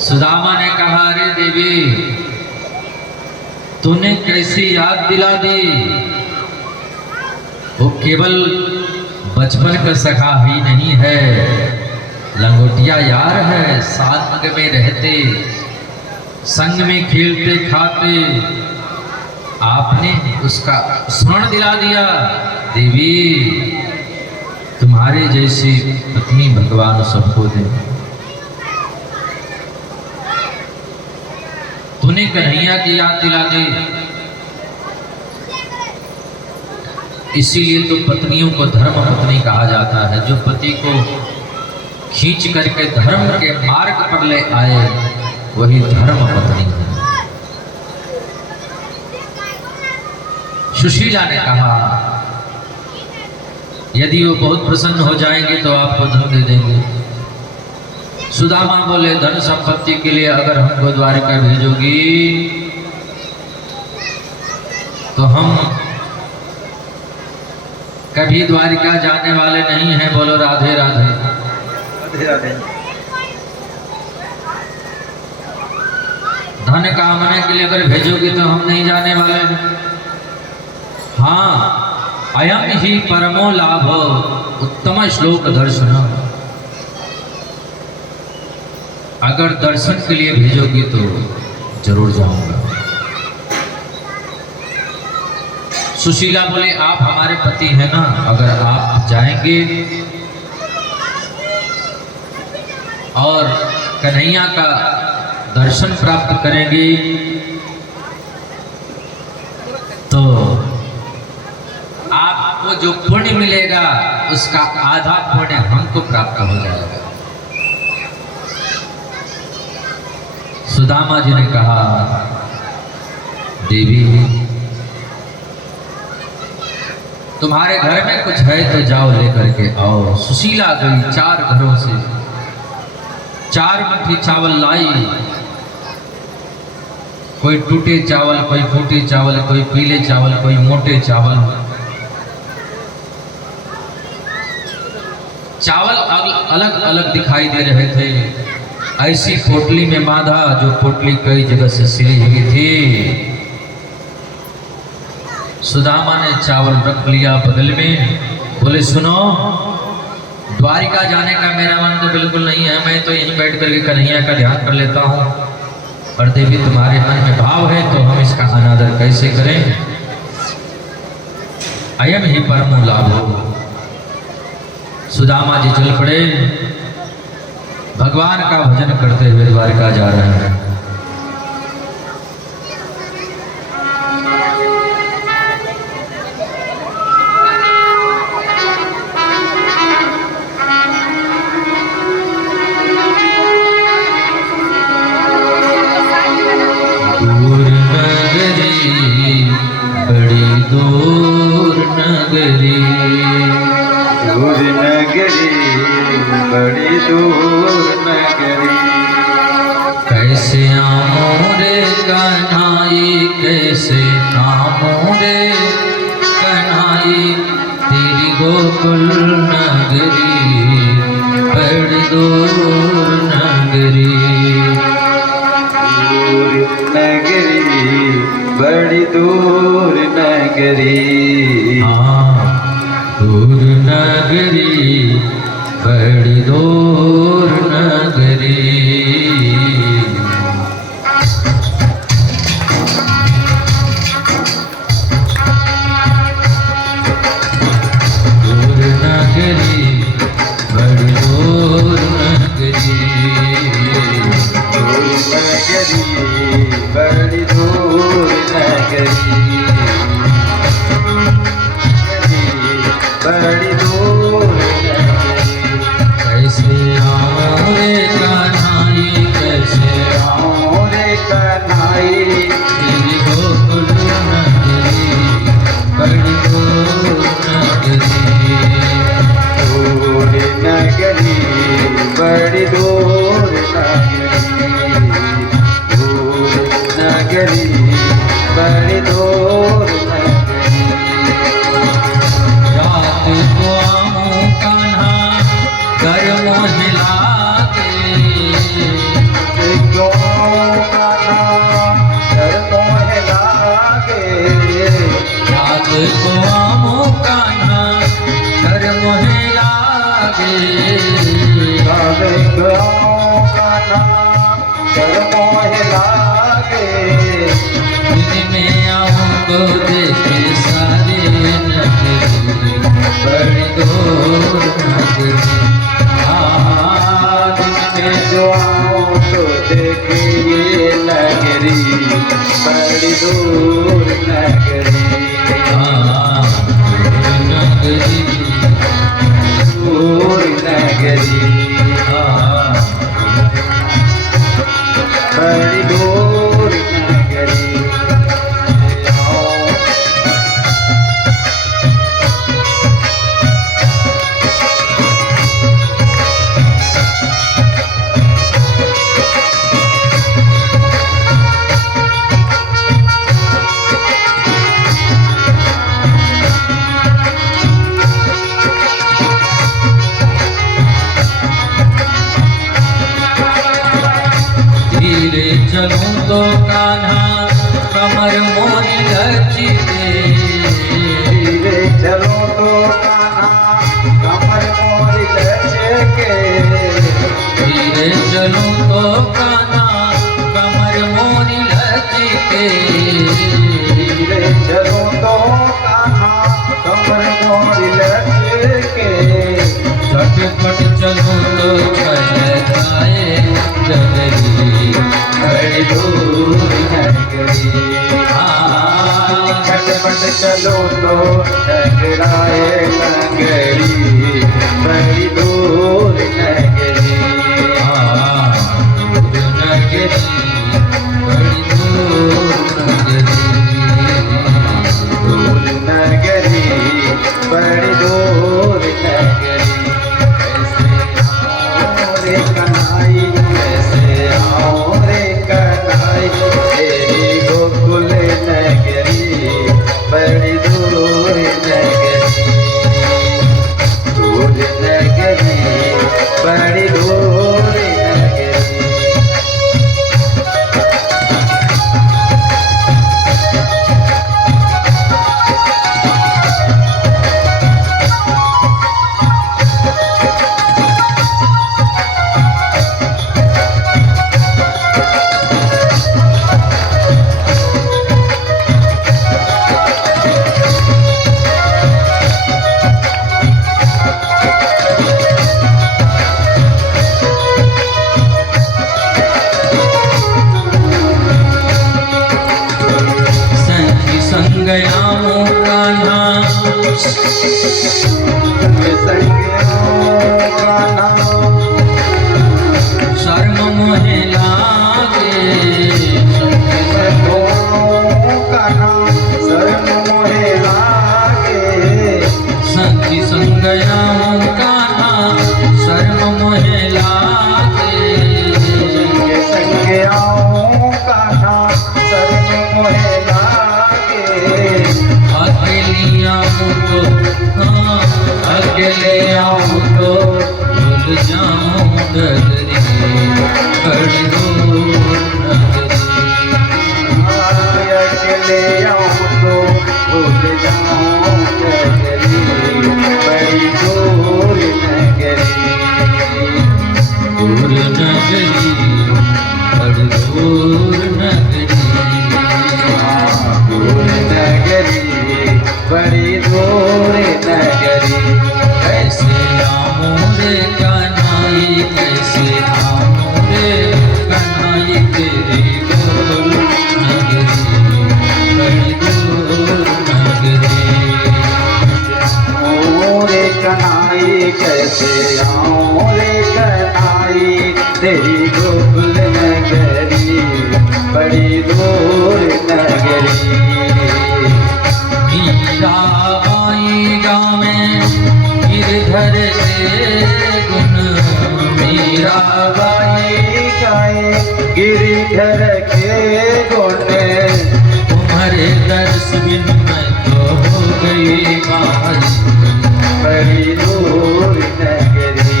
सुदामा ने कहा, अरे देवी तूने कैसी याद दिला दी। वो केवल बचपन का सखा ही नहीं है, लंगोटिया यार है। साथ में रहते, संग में खेलते खाते, आपने उसका स्मरण दिला दिया। देवी तुम्हारे जैसी पत्नी भगवान सबको दे। तूने कन्हैया की याद दिला दी, इसीलिए तो पत्नियों को धर्म पत्नी कहा जाता है। जो पति को खींच करके धर्म के मार्ग पर ले आए वही धर्म पत्नी है। सुशीला ने कहा, यदि वो बहुत प्रसन्न हो जाएंगे तो आपको धन दे देंगे। सुदामा बोले, धन संपत्ति के लिए अगर हमको द्वारिका भेजोगी तो हम कभी द्वारिका जाने वाले नहीं हैं। बोलो राधे राधे। राधे राधे। धन कामना के लिए अगर भेजोगी तो हम नहीं जाने वाले हैं। हाँ, अयम ही परमो लाभो उत्तम श्लोक दर्शन। अगर दर्शन के लिए भेजोगी तो जरूर जाऊंगा। सुशीला बोले, आप हमारे पति हैं ना, अगर आप जाएंगे और कन्हैया का दर्शन प्राप्त करेंगे तो आपको जो पुण्य मिलेगा उसका आधा पुण्य हमको प्राप्त हो जाएगा। सुदामा जी ने कहा, देवी तुम्हारे घर में कुछ है तो जाओ लेकर के आओ। सुशीला गई, 4 घरों से 4 मुट्ठी चावल लाई। कोई टूटे चावल, कोई फूटे चावल, कोई पीले चावल, कोई मोटे चावल। चावल अलग अलग दिखाई दे रहे थे। ऐसी पोटली में बांधा जो पोटली कई जगह से सिली हुई थी। सुदामा ने चावल रख लिया बगल में। बोले, सुनो, द्वारिका जाने का मेरा मन तो बिल्कुल नहीं है। मैं तो यहीं बैठ करके कन्हैया का ध्यान कर लेता हूँ। पर देवी तुम्हारे मन में भाव है तो हम इसका अनादर कैसे करें। अयम ही परमो लाभो। सुदामा जी चल पड़े, भगवान का भजन करते हुए द्वारिका जा रहे हैं। दूर नगरी, बड़ी दूर नगरी, दूर नगरी, बड़ी दूर नगरी। कैसे आमो रे कन्हाई, कैसे आमो रे कन्हाई, तेरी गोकुल नगरी, बड़ी दूर नगरी। दूर नगरी, बड़ी दूर नगरी। हाँ, दूर नगरी, बड़ी दूर नगरी। दूर नगरी, बड़ी दूर नगरी। दूर नगरी, बड़ी दूर नगरी। बड़ी दूर नगरी। कैसे आऊं रे कन्हाई, कैसे आऊं रे कन्हाई, तेरी गोकुल नगरी, बड़ी दूर नगरी। दूर नगरी, बड़ी दूर नगरी, दूर नगरी, बड़ी दूर नगरी। रात को आऊं कान्हा घर मोह लागे, क्यों कान्हा घर मोह लागे। रात को आऊं कान्हा घर मोह लागे। गावे क्यों कान्हा घर मोह लागे। दिन में आऊं को देखे सारे नगरी, बड़ी दूर नगरी। दिन में जो आऊं तो देखे ये नगरी, बड़ी दूर नगरी। नगरी, दूर नगरी, बड़ी दूर नगरी। धीरे चलूं तो कान्हा कमर मोरी लचके। धीरे चलो तो कान्हा कमर मोरी लचके। धीरे चलूं तो कान्हा कमर मोरी लचके। धीरे चलो तो कान्हा कमर मोरी लचके। झटपट चलूं तो छलकाए डगरी, बड़ी दूर नगरी। झटपट चलो तो टकराए नगरी, बड़ी दूर नगरी। नगरी, बड़ी दूर नगरी। दूर नगरी, बड़ी दूर नगरी। कैसे आऊं रे कन्हाई, कैसे आऊं रे कन्हाई। तेरी गोकुल नगरी, बड़ी दूर नगरी। दूर नगरी, बड़ी दूर नगरी। संगी संग आऊं कान्हा, शर्म मोहे लागे। संगी संग आऊं कान्हा शर्म मोहे लागे। अकेली आऊं तो अकेले आऊं तो भूल जाऊं डगरी, बड़ी दूर नगरी। अकेले आऊं तो भूल जाऊं नगरी, बड़ी दूर नगरी। दूर नगरी, बड़ी दूर नगरी। दूर नगरी, बड़ी दूर नगरी। कैसे आऊं रे कन्हाई, कैसे आऊं रे कन्हाई। कन्हाई कैसे आऊं रे कन्हाई तेरी गोकुल नगरी बड़ी दूर नगरी। मीराबाई गावे गिरधर के गुण, मीराबाई गाए गिरिधर के गुण, तुम्हारे दर्श बिन मैं तो हो गई बारी बड़ी दूर नगरी।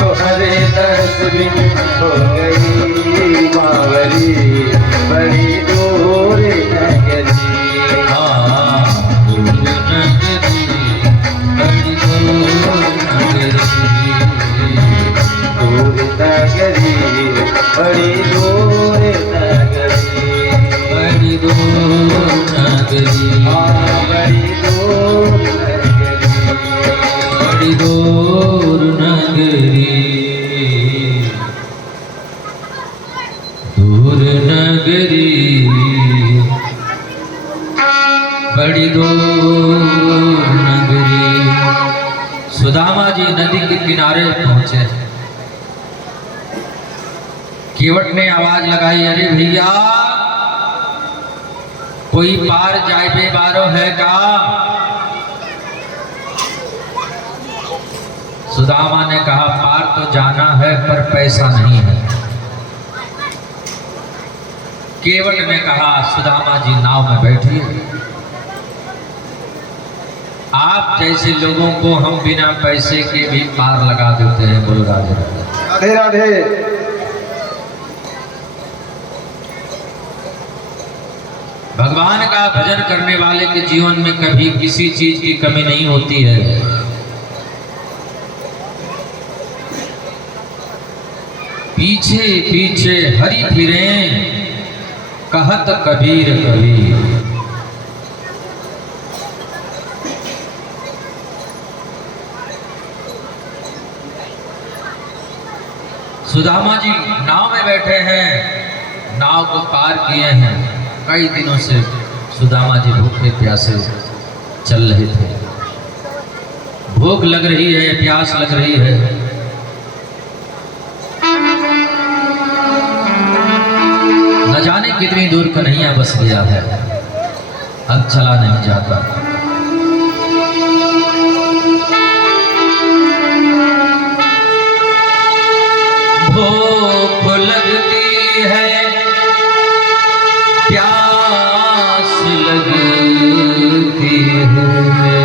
तुम्हारे दर्श बिन हो गई बावरी बड़ी दूर नगरी। दूर नगरी बड़ी दूर नगरी, दूर नगरी बड़ी दूर नगरी, बड़ी दूर नगरी, बड़ी दूर नगरी, बड़ी दूर नगरी, दूर नगरी बड़ी दूर नगरी। सुदामा जी नदी के किनारे पहुंचे। केवट ने आवाज लगाई, अरे भैया कोई पार जाए बारो है का? सुदामा ने कहा, पार तो जाना है पर पैसा नहीं है। केवट ने कहा, सुदामा जी नाव में बैठिए। आप जैसे लोगों को हम बिना पैसे के भी पार लगा देते हैं। बोलो राधे राधे राधे। भगवान का भजन करने वाले के जीवन में कभी किसी चीज की कमी नहीं होती है। पीछे पीछे हरि फिरे कहत कबीर कबीर। सुदामा जी नाव में बैठे हैं, नाव को पार किए हैं। कई दिनों से सुदामा जी भूखे प्यासे चल रहे थे। भूख लग रही है, प्यास लग रही है। न जाने कितनी दूर कन्हैया बस गया है, अब चला नहीं जाता। भूख लगती है, प्यास लगती है,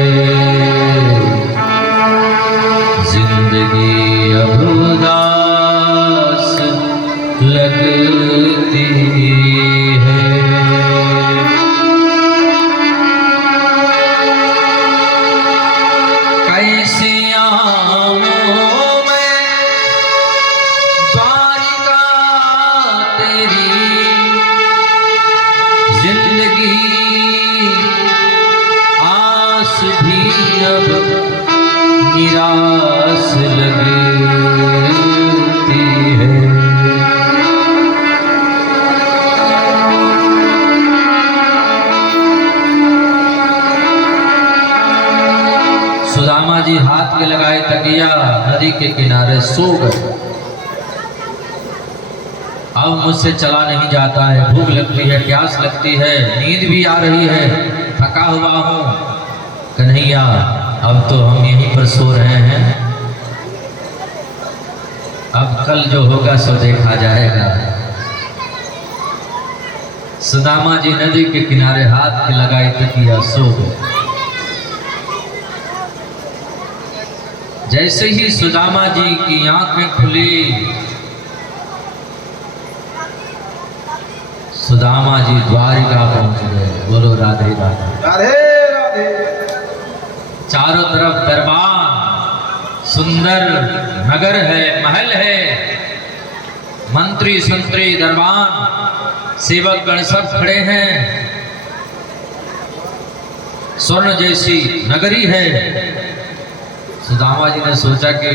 जिंदगी अब उदास लगती है। कैसे आऊं मैं द्वारिका तेरी, जिंदगी आस भी अब निराश लगती है। सुदामा जी हाथ में लगाए तकिया, नदी के किनारे सो गए। अब मुझसे चला नहीं जाता है, भूख लगती है, प्यास लगती है, नींद भी आ रही है, थका हुआ हूँ। कन्हैया अब तो हम यहीं पर सो रहे हैं, अब कल जो होगा सो देखा जाएगा। सुदामा जी नदी के किनारे हाथ में लगाए तकिया सो गए। जैसे ही सुदामा जी की आंखें खुली, सुदामा जी द्वारिका पहुंच गए। बोलो राधे राधे राधे राधे। चारों तरफ दरबार, सुंदर नगर है, महल है, मंत्री संतरी दरबार, सेवक गण सब खड़े हैं। स्वर्ण जैसी नगरी है। सुदामा जी ने सोचा कि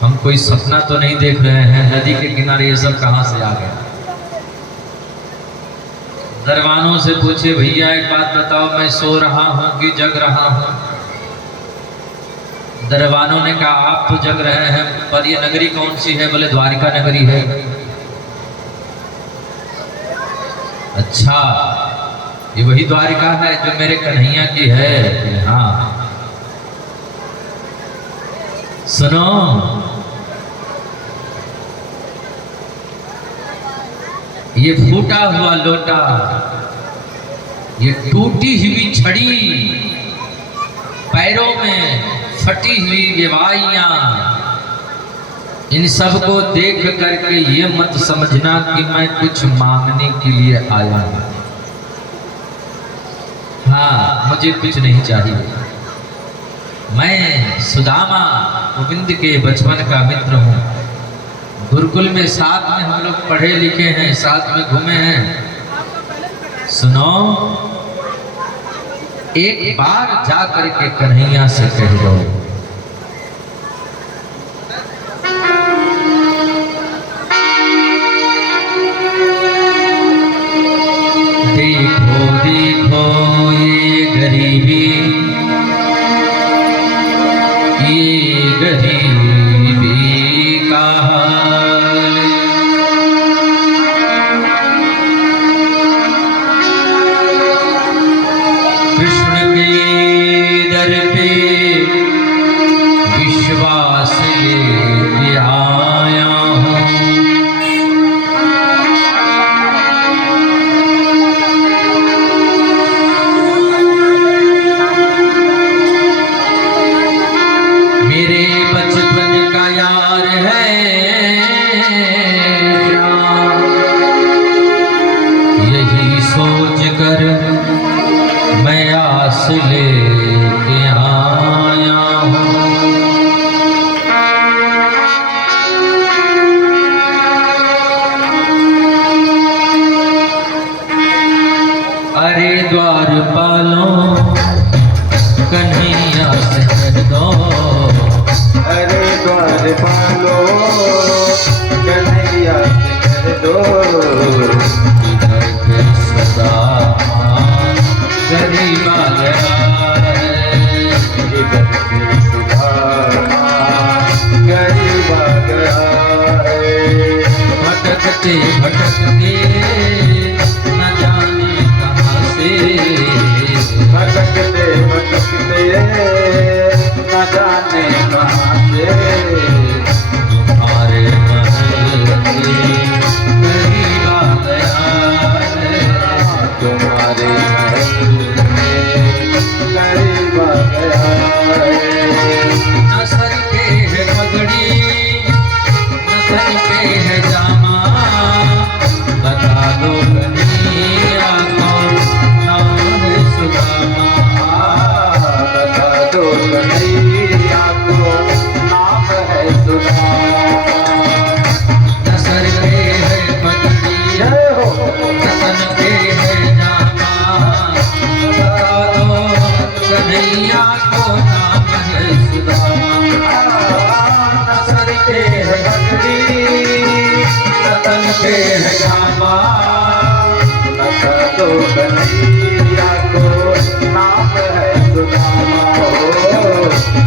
हम कोई सपना तो नहीं देख रहे हैं, नदी के किनारे ये सब कहां से आ गए। दरबानों से पूछे, भैया एक बात बताओ, मैं सो रहा हूं कि जग रहा हूं? दरबानों ने कहा, आप तो जग रहे हैं, पर ये नगरी कौन सी है? बोले द्वारिका नगरी है। अच्छा, ये वही द्वारिका है जो मेरे कन्हैया की है? हाँ। सुनो, ये फूटा हुआ लोटा, ये टूटी हुई छड़ी, पैरों में फटी हुई बेवाइयां, इन सब को देख करके ये मत समझना कि मैं कुछ मांगने के लिए आया हूं। हाँ, मुझे कुछ नहीं चाहिए। मैं सुदामा गोविंद के बचपन का मित्र हूँ। गुरुकुल में साथ में हम लोग पढ़े लिखे हैं, साथ में घूमे हैं। सुनो, एक बार जा करके कन्हैया से कह दो, देखो देखो ये गरीबी, ये गरीबी का हाल, कृष्ण के दर पे विश्वास लेके आया हूँ। मेरे बचपन का यार है श्याम, यही सोच कर मैं आस लेके आया हूँ। अरे द्वारपालों, कन्हैया से कह दो, अरे द्वारपालों, कन्हैया से कह दो, इधर पे सदा गरीब आ गया है, इधर पे सुदामा गरीब आ गया है। भटकते भटकते न जाने कहाँ से, भटकते भटकते न जाने कहाँ से, तुम्हारे महल के करीब आ गया है, तुम्हारे महल में करीब आ गया है। न सर पे है पगड़ी, न धन पे है जामा, बता दो कन्हैया कौन नाम है सुदामा। बता दो कन्हैया को नाम है सुदामा। न सर पे है पगड़ी, जय हो। न धन पे है जामा, बता दो कन्हैया को नाम है सुदामा। न सर पे है पगड़ी, न धन पे है जामा, बता दो कन्हैया को नाम है सुदामा।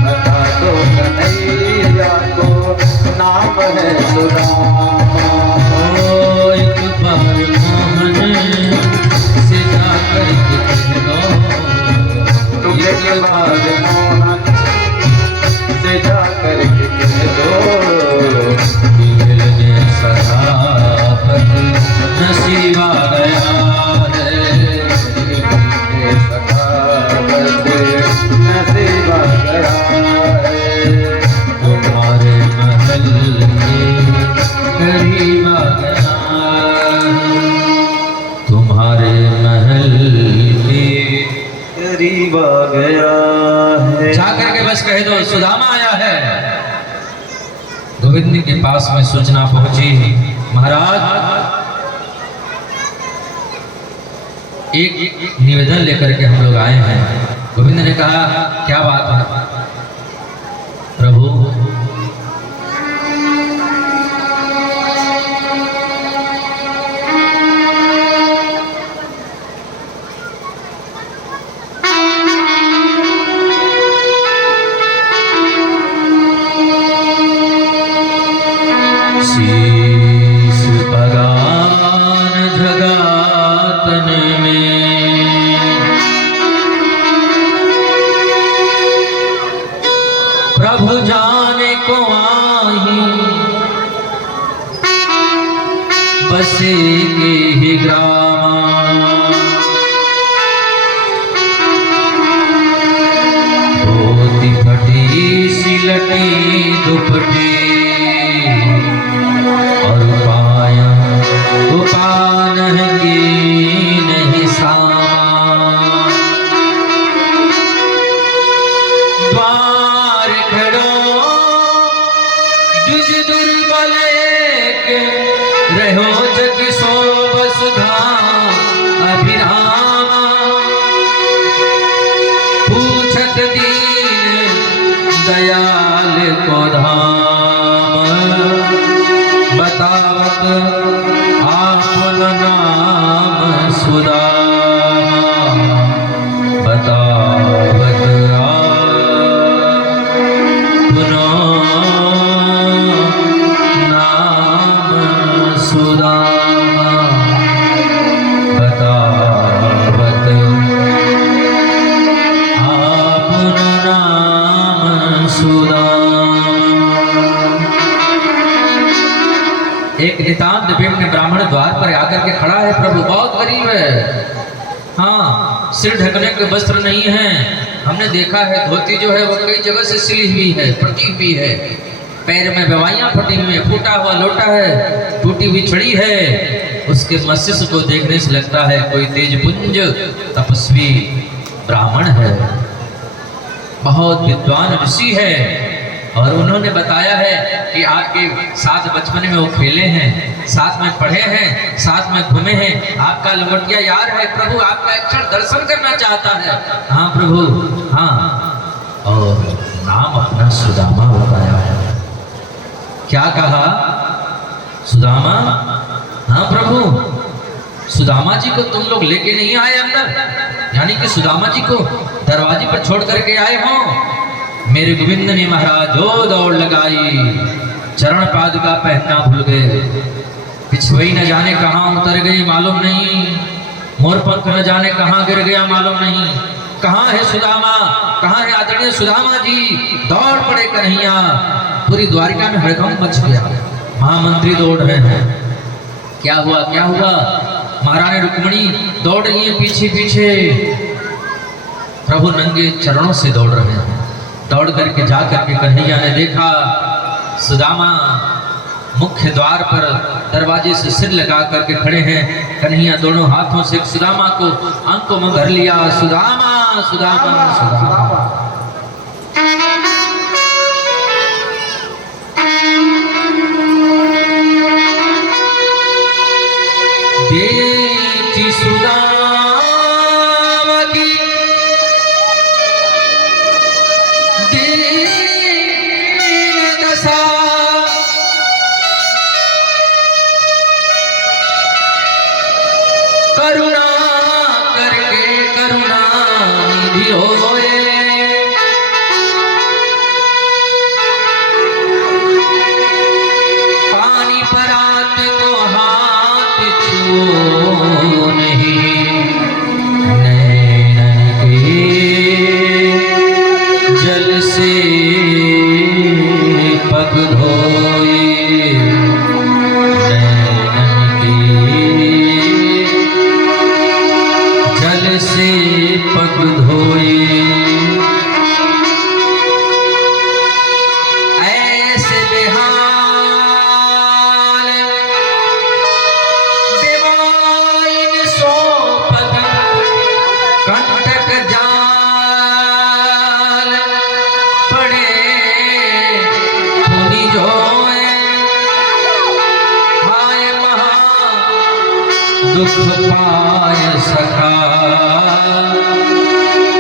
बता दो कन्हैया को नाम है सुदामा। ओ एक बार मोहन से जा करके कह दो, तुम एक बार मोहन से जा करके कह दो, दिल में सदाकत नसीब आ गया है, सखावत नसीब आ गया है। तुम्हारे महल के करीब आ गया है, तुम्हारे महल के करीब आ गया है। जा करके बस कह दो सुदामा आया है। गोविंद के पास में सूचना पहुंची, महाराज एक निवेदन लेकर के हम लोग आए हैं। गोविंद ने कहा, क्या बात है प्रभु? बसे के ही ग्राम धोती फटी सिलटी दुपटी और पाया उपान की नहीं सामा द्वार खड़ो दुज दुर्बल के रहो जग सो बसुधा अभिराम पूछत दीन दयाल को धाम बतावत आपन नाम सुदामा बतावत आपनो नाम सुदामा बतावत आपनो नाम सुदामा। एक नितांत विभिन्न ब्राह्मण द्वार पर आकर के खड़ा है। प्रभु बहुत गरीब है, हाँ, सिर ढकने के वस्त्र नहीं है। हमने देखा है धोती जो है वो कई जगह से सिली हुई है, फटी हुई है, पैर में बेवाइयां फटी हुई है, फूटा हुआ लोटा है, टूटी हुई छड़ी है। उसके मस्तिष्क को देखने से लगता है कोई तेजपुंज तपस्वी ब्राह्मण है, बहुत विद्वान ऋषि है। और उन्होंने बताया है कि आपके साथ बचपन में वो खेले हैं, साथ में पढ़े हैं, साथ में घूमे हैं, आपका लंगोटिया यार है। प्रभु आपका एक क्षण दर्शन करना चाहता है। हाँ प्रभु, हाँ। और नाम अपना सुदामा बताया है। क्या कहा? सुदामा? हाँ प्रभु, सुदामा जी को तुम लोग लेके नहीं आए अंदर, यानी कि सुदामा जी को दरवाजे पर छोड़ करके आए हो। मेरे गोविंद ने महाराज जो दौड़ लगाई, चरण पादुका पहनना भूल गए, पिछुई न जाने कहाँ उतर गई मालूम नहीं, मोर पंख न जाने कहाँ गिर गया मालूम नहीं। कहाँ है सुदामा, कहाँ है आदरणीय सुदामा जी? दौड़ पड़े कन्हैया। पूरी द्वारिका में हड़कंप मच गया, महामंत्री दौड़ रहे हैं। क्या हुआ, क्या हुआ? महारानी रुक्मिणी दौड़ रही है पीछे पीछे, प्रभु नंगे चरणों से दौड़ रहे हैं। दौड़ करके जा करके कन्हैया ने देखा सुदामा मुख्य द्वार पर दरवाजे से सिर लगा करके खड़े हैं। कन्हैया दोनों हाथों से सुदामा को आंखों में भर लिया। सुदामा, सुदामा, सुदामा। देखी सुदामा की करुणा करके करुणा निधि होए, पानी परात को हाथ छुओ नहीं, नैनन के जल से पग धोए, से पग धोए। ऐसे बेहाल बेवाइन सो पग कंटक जाल पड़े खुनी जोए, हाय महा दुख पाय सखा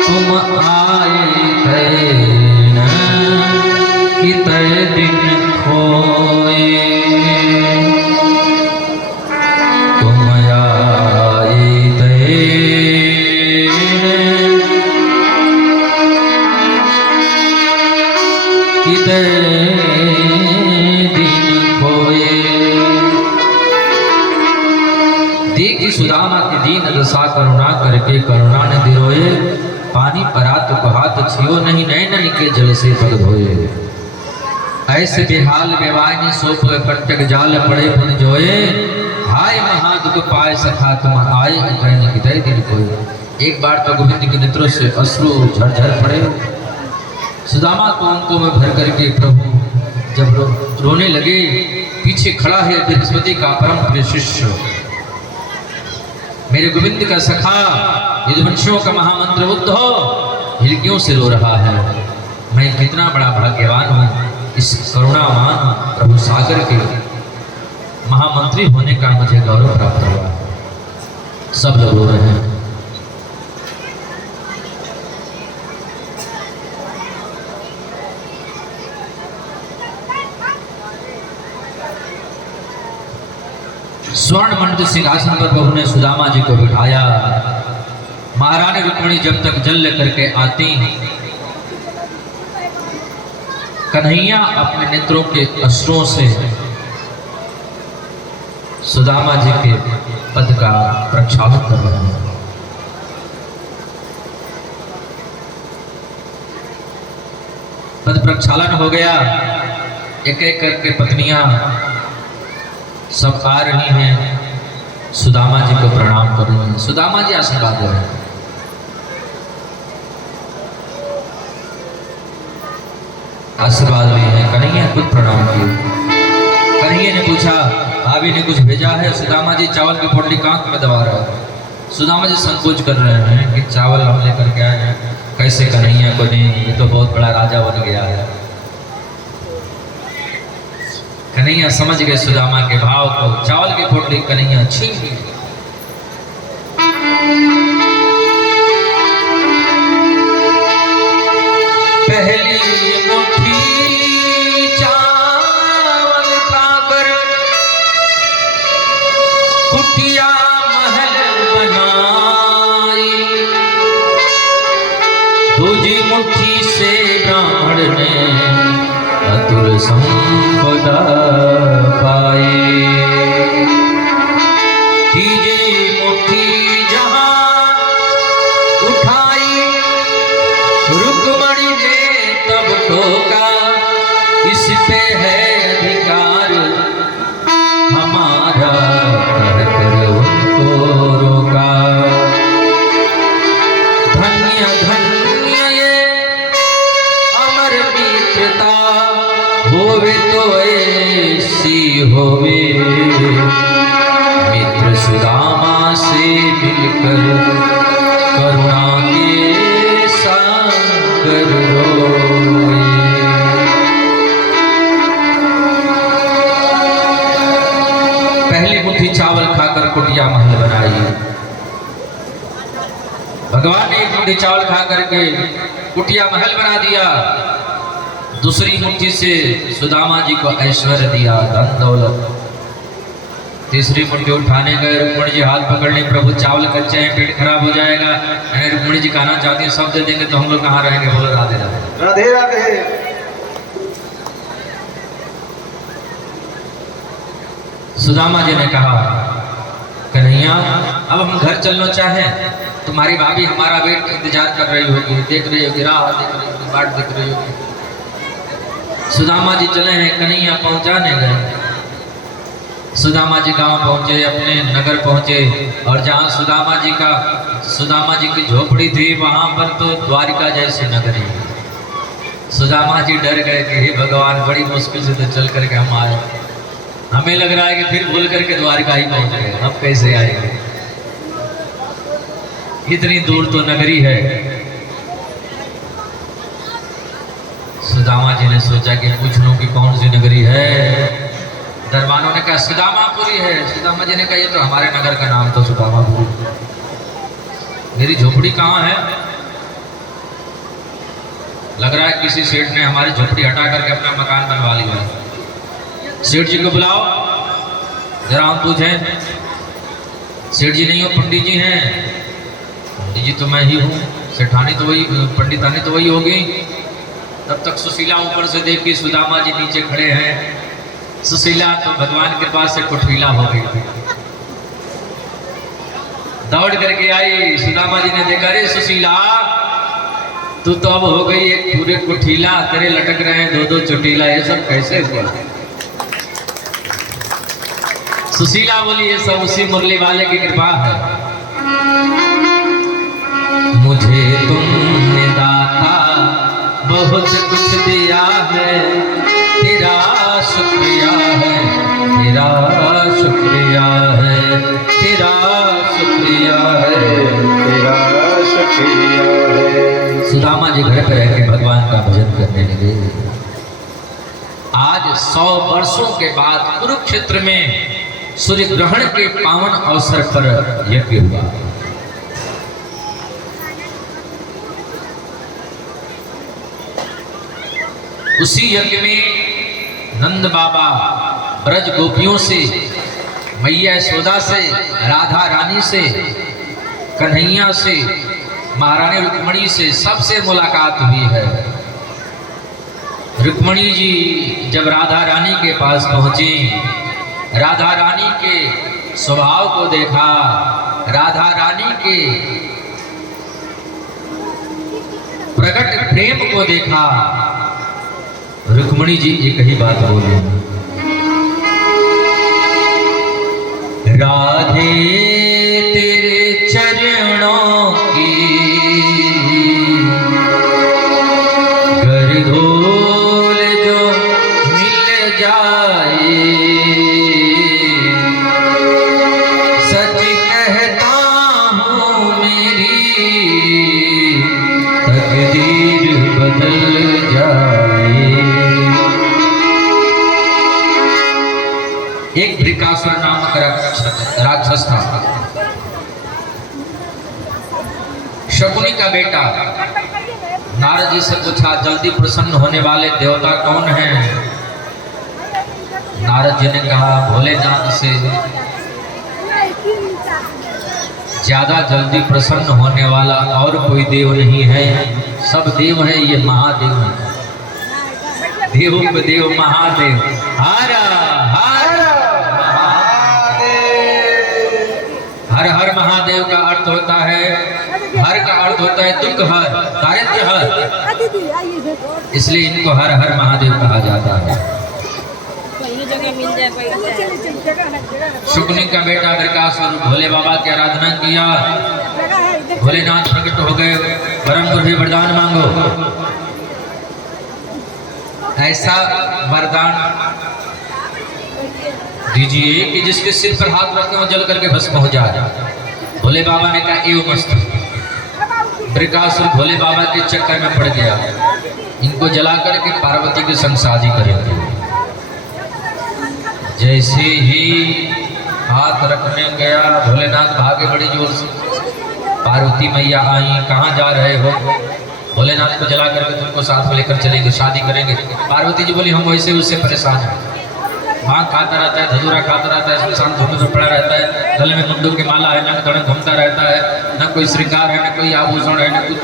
तुम आए थे न कि तय दिन खोए, तुम आए थे कि तय दिन खोए। देखी सुदामा की दीन दशा करुणा करके करुणा ने दिरोए, पानी परात को हाथ छियो नहीं, नैनन के जल से पग धोए। ऐसे बेहाल बेवाइनी सोप कंटक जाल पड़े पुन जोए, हाय महादुख पाए सखा तुम आए कहने हृदय दिन कोई। एक बार तो गोविंद के नेत्रों से अश्रु झरझर पड़े। सुदामा को उनको में भर करके प्रभु जब रोने लगे, पीछे खड़ा है बृहस्पति का परम प्रिय शिष्य, मेरे गोविंद का सखा यदुवंशियों का महामंत्र बुद्ध हो, फिर क्यों से रो रहा है? मैं कितना बड़ा भाग्यवान हूँ, इस करुणावान प्रभु सागर के महामंत्री होने का मुझे गौरव प्राप्त हुआ। सब लोग रो रहे हैं। स्वर्ण मंडित सिंहासन पर प्रभु ने सुदामा जी को बिठाया। महारानी रुक्मिणी जब तक जल लेकर के आती, कन्हैया अपने नेत्रों के अश्रुओं से सुदामा जी के पद का प्रक्षालन कर रहे हैं। पद प्रक्षालन हो गया। एक एक करके पत्नियां सब आ रही हैं, सुदामा जी को प्रणाम कर रही हैं। सुदामा जी आशीर्वाद दे रहे हैं। आशीर्वाद भी है। कन्हैया खुद प्रणाम किए। कन्हैया ने पूछा, भाभी ने कुछ भेजा है? सुदामा जी चावल की पोटली कांख में दबा रहे हैं। सुदामा जी संकोच कर रहे हैं कि चावल हम लेकर के आए हैं, कैसे कन्हैया को दें, ये तो बहुत बड़ा राजा बन गया है। कन्हैया समझ गए सुदामा के भाव को। चावल की पोटली कन्हैया छीन ली। पहली मुट्ठी चावल खाकर कुटिया महल बनाई, दूजी मुट्ठी से ब्राह्मण ने अतुल संपदा पाई, तीजी मुट्ठी जहां उठाई, रुक्मणी ने तब ठोका, इस पे है अधिकार हमारा, कहकर उनको रोका। धन्य धन्य ये अमर मित्रता, होवे तो ऐसी होवे, मित्र सुदामा से मिलकर करुणा के सागर रोए। पहली मुट्ठी चावल खाकर कुटिया महल बनाई। भगवान ने एक मुट्ठी चावल खा करके कुटिया महल बना दिया। दूसरी मुट्ठी से सुदामा जी को ऐश्वर्य दिया, धन दौलत। तीसरी मुट्ठी उठाने गए, रुक्मिणी जी हाथ पकड़ ली, प्रभु चावल कच्चे हैं, पेट खराब हो जाएगा। रुक्मिणी जी कहना चाहती हैं सब दे देंगे तो हम लोग कहाँ रहेंगे? बोलो राधे राधे। राधे राधे। सुदामा जी ने कहा, कन्हैया अब हम घर चलना चाहें, तुम्हारी भाभी हमारा वेट इंतजार कर रही होगी, देख रही होगी, राह देख रही होगी, बाट देख रही होगी। सुदामा जी चले हैं, कन्हैया पहुंचाने गए। सुदामा जी गांव पहुंचे, अपने नगर पहुंचे, और जहां सुदामा जी की झोपड़ी थी, वहां पर तो द्वारिका जैसी नगरी। सुदामा जी डर गए कि हे भगवान, बड़ी मुश्किल से तो चल करके हम आए, हमें लग रहा है कि फिर भूल करके द्वारिका ही पहुंच गए, अब कैसे आएंगे? इतनी दूर तो नगरी है। सुदामा जी ने सोचा कि पूछ लूं कि कौन सी नगरी है। दरबानों ने कहा सुदामापुरी है। सुदामा जी ने कहा ये तो हमारे नगर का नाम था सुदामापुरी, मेरी झोपड़ी कहाँ है? लग रहा है किसी सेठ ने हमारी झोपड़ी हटा करके अपना मकान बनवा लिया। सेठ जी को बुलाओ, जरा हम पूछें। सेठ जी नहीं हो, पंडित जी हैं। पंडित जी तो मैं ही हूँ, सेठानी तो वही, पंडितानी तो वही होगी। तब तक सुशीला ऊपर से देखी सुदामा जी नीचे खड़े हैं। सुशीला तो भगवान के पास से कुठीला हो गई थी, दौड़ करके आई। सुदामा जी ने देखा, अरे सुशीला तू तो अब हो गई एक पूरे कुठीला, तेरे लटक रहे हैं दो दो चुटीला, ये सब कैसे हुआ? सुशीला बोली ये सब उसी मुरली वाले की कृपा है। मुझे तुमने दाता बहुत कुछ दिया है, तेरा शुक्रिया है, तेरा शुक्रिया है, तेरा शुक्रिया है, तेरा शुक्रिया है। सुदामा जी घर पर रह के भगवान का भजन करने लगे। आज 100 वर्षों के बाद कुरुक्षेत्र में सूर्य ग्रहण के पावन अवसर पर यज्ञ हुआ। उसी यज्ञ में नंद बाबा ब्रज गोपियों से, मैया यशोदा से, राधा रानी से, कन्हैया से, महारानी रुक्मणी से, सबसे मुलाकात हुई है। रुक्मणी जी जब राधा रानी के पास पहुंची, राधा रानी के स्वभाव को देखा, राधा रानी के प्रकट प्रेम को देखा, रुक्मणी जी एक ही बात बोली, राधे तेरे चरणों की कर धूल जो मिल जाए, सच कहता हूँ मेरी तकदीर बदल जाए। एक वृकासुर नामक राक्षस था, शकुनी का बेटा। नारद जी से पूछा जल्दी प्रसन्न होने वाले देवता कौन हैं? नारद जी ने कहा भोलेनाथ से ज्यादा जल्दी प्रसन्न होने वाला और कोई देव नहीं है, सब देव है, ये महादेव है, देव पे देव महादेव। हर हर हर हर महादेव का अर्थ होता है, हर का अर्थ होता है दुख हर, दारिद्र्य हर, इसलिए इनको हर हर महादेव कहा जाता है। शुकनी का बेटा वृकासुर भोले बाबा की आराधना किया, भोलेनाथ प्रकट हो गए, परम गुरु वरदान मांगो। ऐसा वरदान दीजिए कि जिसके सिर पर हाथ रखते हो जल करके भस्म हो जाए। भोले बाबा ने कहा एवं मस्त। वृकासुर भोले बाबा के चक्कर में पड़ गया, इनको जला करके पार्वती के संग शादी करेंगे। जैसे ही हाथ रखने गया, भोलेनाथ भागे बड़ी जोर से। पार्वती मैया आई, कहाँ जा रहे हो? भोलेनाथ को जला करके तुमको साथ में लेकर चलेंगे, शादी करेंगे। पार्वती जी बोली हम वैसे उससे परेशान हैं, भांग खाता रहता है, धतूरा खाता रहता है, सुनसान धूप में पड़ा रहता है, गले में मुंडू की माला है, नंग धड़क घूमता रहता है, न कोई श्रृंगार है, न कोई आभूषण है, न कुछ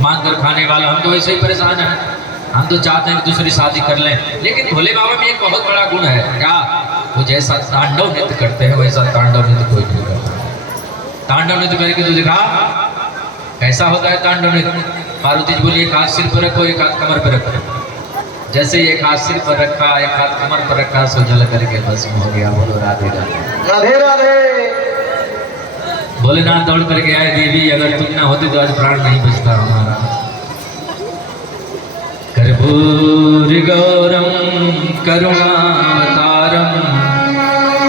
मांग कर खाने वाला। हम तो वैसे ही परेशान हैं, हम तो चाहते हैं कि दूसरी शादी कर लें। लेकिन भोले बाबा में एक बहुत बड़ा गुण है, क्या? वो जैसा तांडव नृत्य करते हैं वैसा तांडव नृत्य कोई नहीं करता। तांडव नृत्य करके तो दिखा कैसा होता है तांडव नृत्य। पार्वती जी बोली एक हाथ सिर पर रखो, एक हाथ कमर पर रखो। जैसे एक हाथ सिर पर रखा, एक हाथ कमर पर रखा, सो जल करके भस्म हो गया। बोलो राधे राधे राधे राधे। भोलेनाथ दौड़ करके आए, देवी अगर तुम ना होती तो आज प्राण नहीं बचता हमारा। कर्पूर गौरम करुणावतारम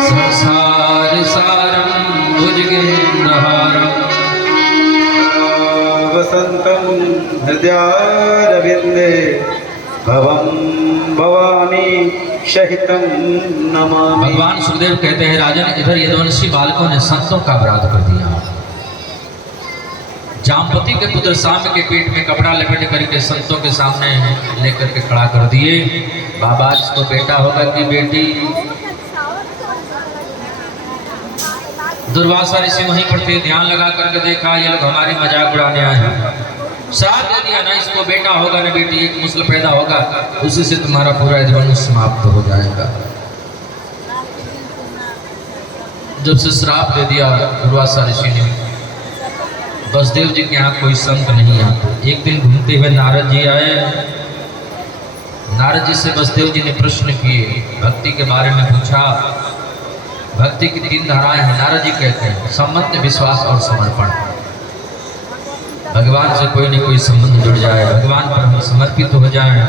संसार सारम भुजगेन्द्रहारम वसंतम हृदयारविंदे भवम भवानी सहितम नमामि। भगवान सुखदेव कहते हैं राजन इधर यदुवंशी बालकों ने संतों का अपराध कर दिया। जामपति के पुत्र साम्य के पेट में कपड़ा लपेट करके संतों के सामने लेकर के खड़ा कर दिए। बाबा इसको बेटा होगा कि बेटी? दुर्वासा ऋषि वहीं पर थे, ध्यान लगा करके देखा ये लोग हमारी मजाक उड़ाने आए हैं। श्राप दे दिया ना इसको बेटा होगा ना बेटी, एक मुस्ल पैदा होगा, उसी से तुम्हारा पूरा जीवन समाप्त हो जाएगा। जब से श्राप दे दिया दुर्वासा ऋषि ने, बसदेव जी के यहाँ कोई संत नहीं आते। एक दिन घूमते हुए नारद जी आए। नारद जी से बसदेव जी ने प्रश्न किए, भक्ति के बारे में पूछा। भक्ति की 3 धाराएं हैं। नारद जी कहते हैं संबंध, विश्वास और समर्पण। भगवान से कोई न कोई संबंध जुड़ जाए, भगवान पर हम समर्पित हो जाएं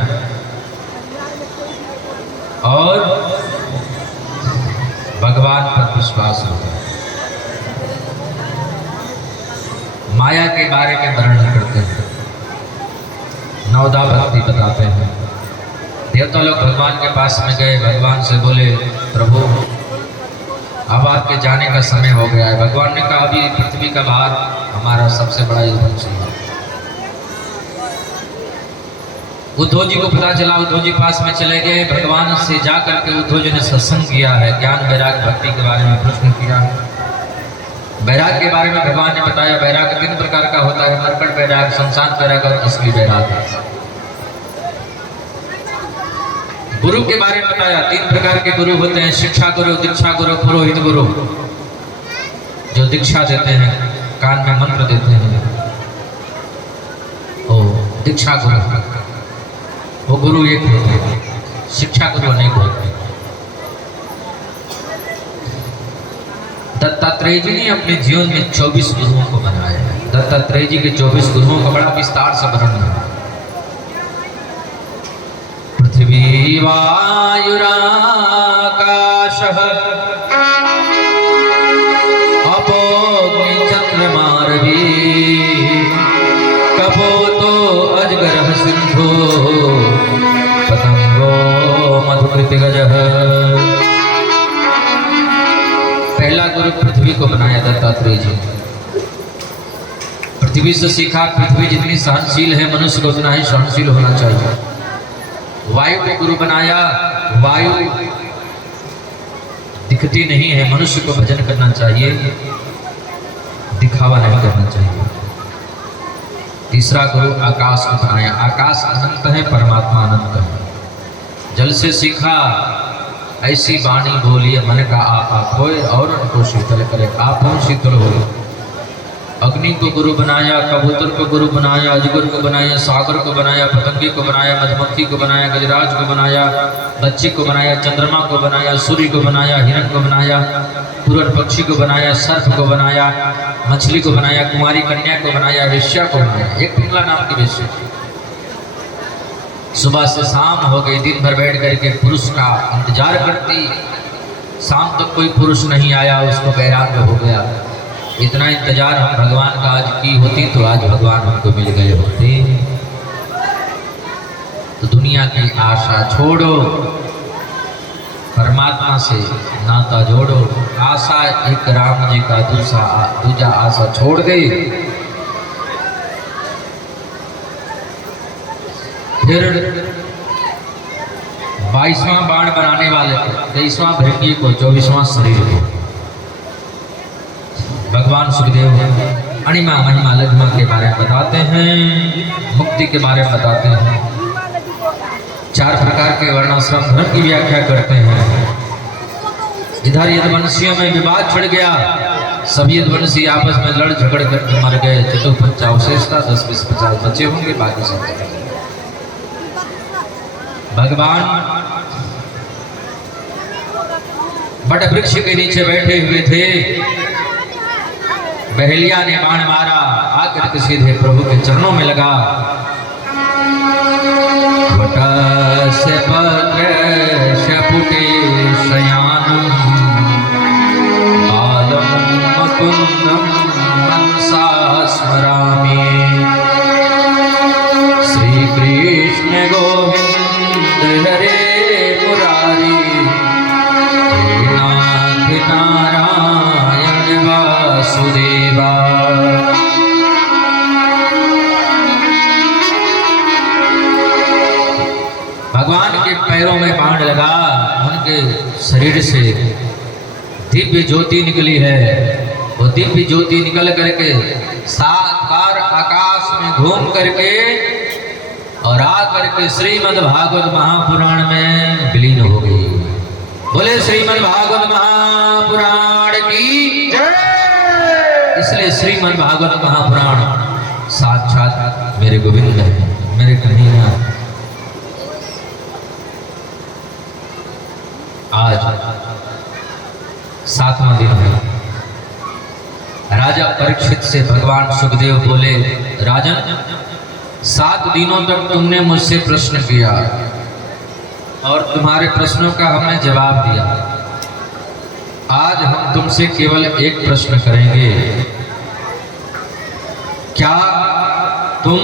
और भगवान पर विश्वास हो जाए। माया के बारे में वर्णन करते हैं, नवदा भक्ति बताते हैं। देवता लोग भगवान के पास में गए, भगवान से बोले प्रभु अब आपके जाने का समय हो गया है। भगवान ने कहा अभी पृथ्वी का भार हमारा सबसे बड़ा यदुवंशी है। उद्धव जी को पता चला, उद्धव जी पास में चले गए, भगवान से जा करके उद्धव जी ने सत्संग किया है, ज्ञान वैराग भक्ति के बारे में प्रश्न किया। वैराग के बारे में भगवान ने बताया, वैराग 3 प्रकार का होता है, मरकट वैराग, संसार वैराग और असली वैराग। गुरु के बारे में बताया, 3 प्रकार के गुरु होते हैं, शिक्षा गुरु, दीक्षा गुरु, पुरोहित गुरु। जो दीक्षा देते हैं, कान में मंत्र देते हैं, ओ दीक्षा गुरु, वो गुरु एक होते हैं, शिक्षा गुरु अनेक होते हैं। दत्तात्रेय जी ने अपने जीवन में 24 गुरुओं को बनाया है। दत्तात्रेय जी के 24 गुरुओं का बड़ा विस्तार से वर्णन है। पृथ्वी वायुराकाशः अपोऽग्नि चन्द्रमारवी कपोतो अजगरः सिन्धो पतंगो मधुकृतिगजः। पहला गुरु पृथ्वी को बनाया दत्तात्रेय जी। पृथ्वी से सीखा, पृथ्वी जितनी सहनशील है मनुष्य को उतना ही सहनशील होना चाहिए। वायु को गुरु बनाया, वायु दिखती नहीं है, मनुष्य को भजन करना चाहिए, दिखावा नहीं करना चाहिए। तीसरा गुरु आकाश को बनाया, आकाश अनंत है, परमात्मा अनंत है। जल से सीखा, ऐसी वाणी बोलिए मन का आप होए और उनको शीतल करे, आप हम शीतल हो। अग्नि को गुरु बनाया, कबूतर को गुरु बनाया, अजगर को बनाया, सागर को बनाया, पतंगे को बनाया, मधुमक्खी को बनाया, गजराज को बनाया, बच्ची को बनाया, चंद्रमा को बनाया, सूर्य को बनाया, हिरण को बनाया, पूरन पक्षी को बनाया, सर्प को बनाया, मछली को बनाया, कुमारी कन्या को बनाया, वेश्या को बनाया। एक पिंगला नाम की वेश्या, सुबह से शाम हो गई, दिन भर बैठ करके पुरुष का इंतजार करती, शाम तक कोई पुरुष नहीं आया, उसको वैराग्य हो गया। इतना इंतजार हम भगवान का आज की होती तो आज भगवान हमको मिल गए होते। तो दुनिया की आशा छोड़ो, परमात्मा से नाता जोड़ो। आशा एक राम जी का, दूजा आशा छोड़ दे। फिर 22वां बाण बनाने वाले थे, 23वां भृंगी को, 24वां शरीर को। भगवान सुखदेव अणिमा महिमा लघिमा के बारे में बताते हैं, मुक्ति के बारे में बताते हैं, 4 प्रकार के वर्णाश्रम धर्म की व्याख्या करते हैं। इधर यदुवंशियों में विवाद छिड़ गया, सभी यदुवंशी आपस में लड़ झगड़ करके मर गए। चतुर्पंच अवशेषता 10, 20, 50 बचे होंगे, बाकी सब भगवान बड़ वृक्ष के नीचे बैठे हुए थे। बहेलिया ने बाण मारा, आकर के सीधे प्रभु के चरणों में लगा। वटस्य पत्रस्य पुटे शयानं बालं मुकुन्दं मनसा स्मरामि। श्री कृष्ण गोविंद हरे मुरारी, हे नाथ नारायण वासुदेवा। भगवान के पैरों में बाण लगा, उनके शरीर से दिव्य ज्योति निकली है। वो दिव्य ज्योति निकल करके 7 बार आकाश में घूम करके और आ करके श्रीमद् भागवत महापुराण में विलीन हो गई। बोले श्रीमद् भागवत महापुराण की जय। इसलिए श्रीमद् भागवत महापुराण साक्षात मेरे गोविंद है, मेरे कन्हैया। आज 7वां दिन है। राजा परीक्षित से भगवान सुखदेव बोले, राजन 7 दिनों तक तुमने मुझसे प्रश्न किया और तुम्हारे प्रश्नों का हमने जवाब दिया। आज हम तुमसे केवल एक प्रश्न करेंगे, क्या तुम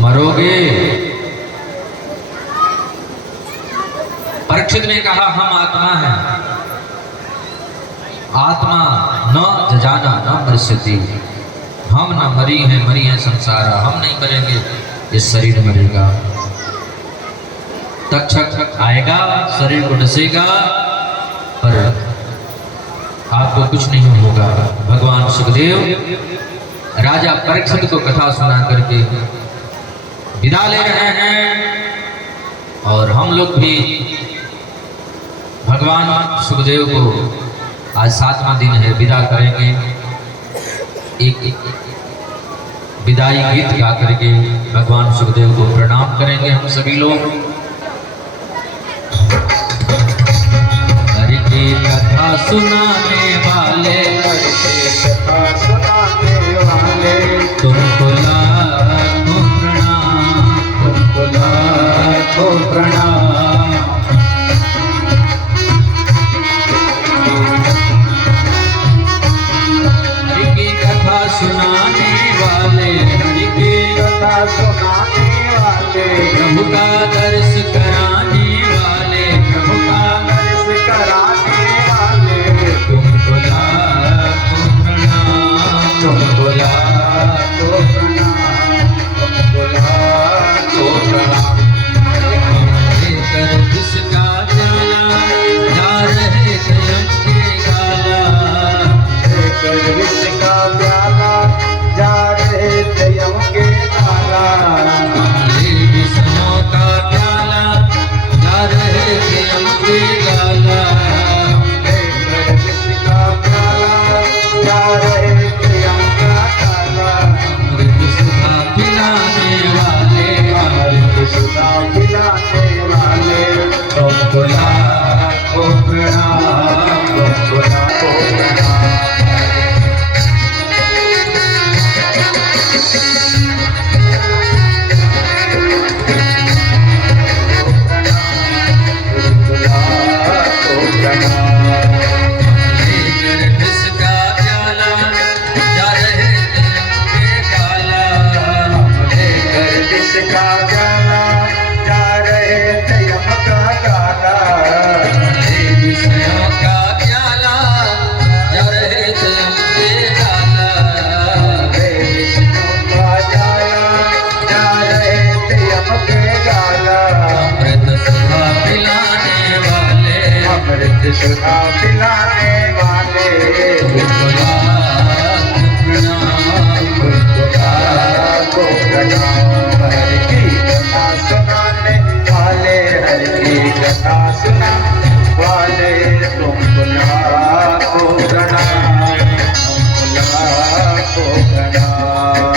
मरोगे? परीक्षित ने कहा, हम आत्मा हैं, आत्मा न जजाना न मृष्यति, हम न मरी हैं, मरी है संसार, हम नहीं मरेंगे, ये शरीर मरेगा। तक्षक आएगा, शरीर को डसेगा, पर आपको कुछ नहीं होगा। भगवान सुखदेव राजा परीक्षित को कथा सुना करके विदा ले रहे हैं और हम लोग भी भगवान सुखदेव को आज 7वां दिन है विदा करेंगे। एक विदाई गीत गा करके भगवान सुखदेव को प्रणाम करेंगे हम सभी लोग। हरि की कथा सुनाने वाले, हरि की कथा सुनाने वाले, तुमको लाखों प्रणाम, तुमको लाखों प्रणाम। हरि की कथा सुनाने वाले, हरि की कथा सुनाने वाले, प्रभु का दर्श कराने वाले, प्रभु का दर्श कराने वाले, तुमको लाखों प्रणाम, तुमको लाखों प्रणाम, तुमको लाखों प्रणाम। लेकर जिसका जाला जा रहे स्वयं के गाला, लेकर विष का प्याला जा रहे थे यम के ताला, ले विष्णु का प्याला जा रहे थे हम के गाला। लेकर विष का प्याला जा रहे थे यम का ताला। अमृत सुधा पिलाने वाले, अमृत सुधा पिलाने वाले, तुमको लाखों प्रणाम, तुमको लाखों प्रणाम। तुमको लाखों प्रणाम। लेकर जिसका प्याला जा रहे थे हम के गाला, लेकर विष का प्याला जा रहे थे यम का ताला। ले विष्णु का प्याला जा रहे थे हम के गाला। हे विष्णु का जाला जा रहे थे यम के गाला। अमृत सुधा पिलाने वाले, अमृत सुधा पिलाने वाले, तुमको लाखों प्रणाम, तुमको लाखों प्रणाम। हरि की कथा सुनाने वाले, हरि की कथा सुनाने वाले, तुमको लाखों प्रणाम, तुमको लाखों प्रणाम।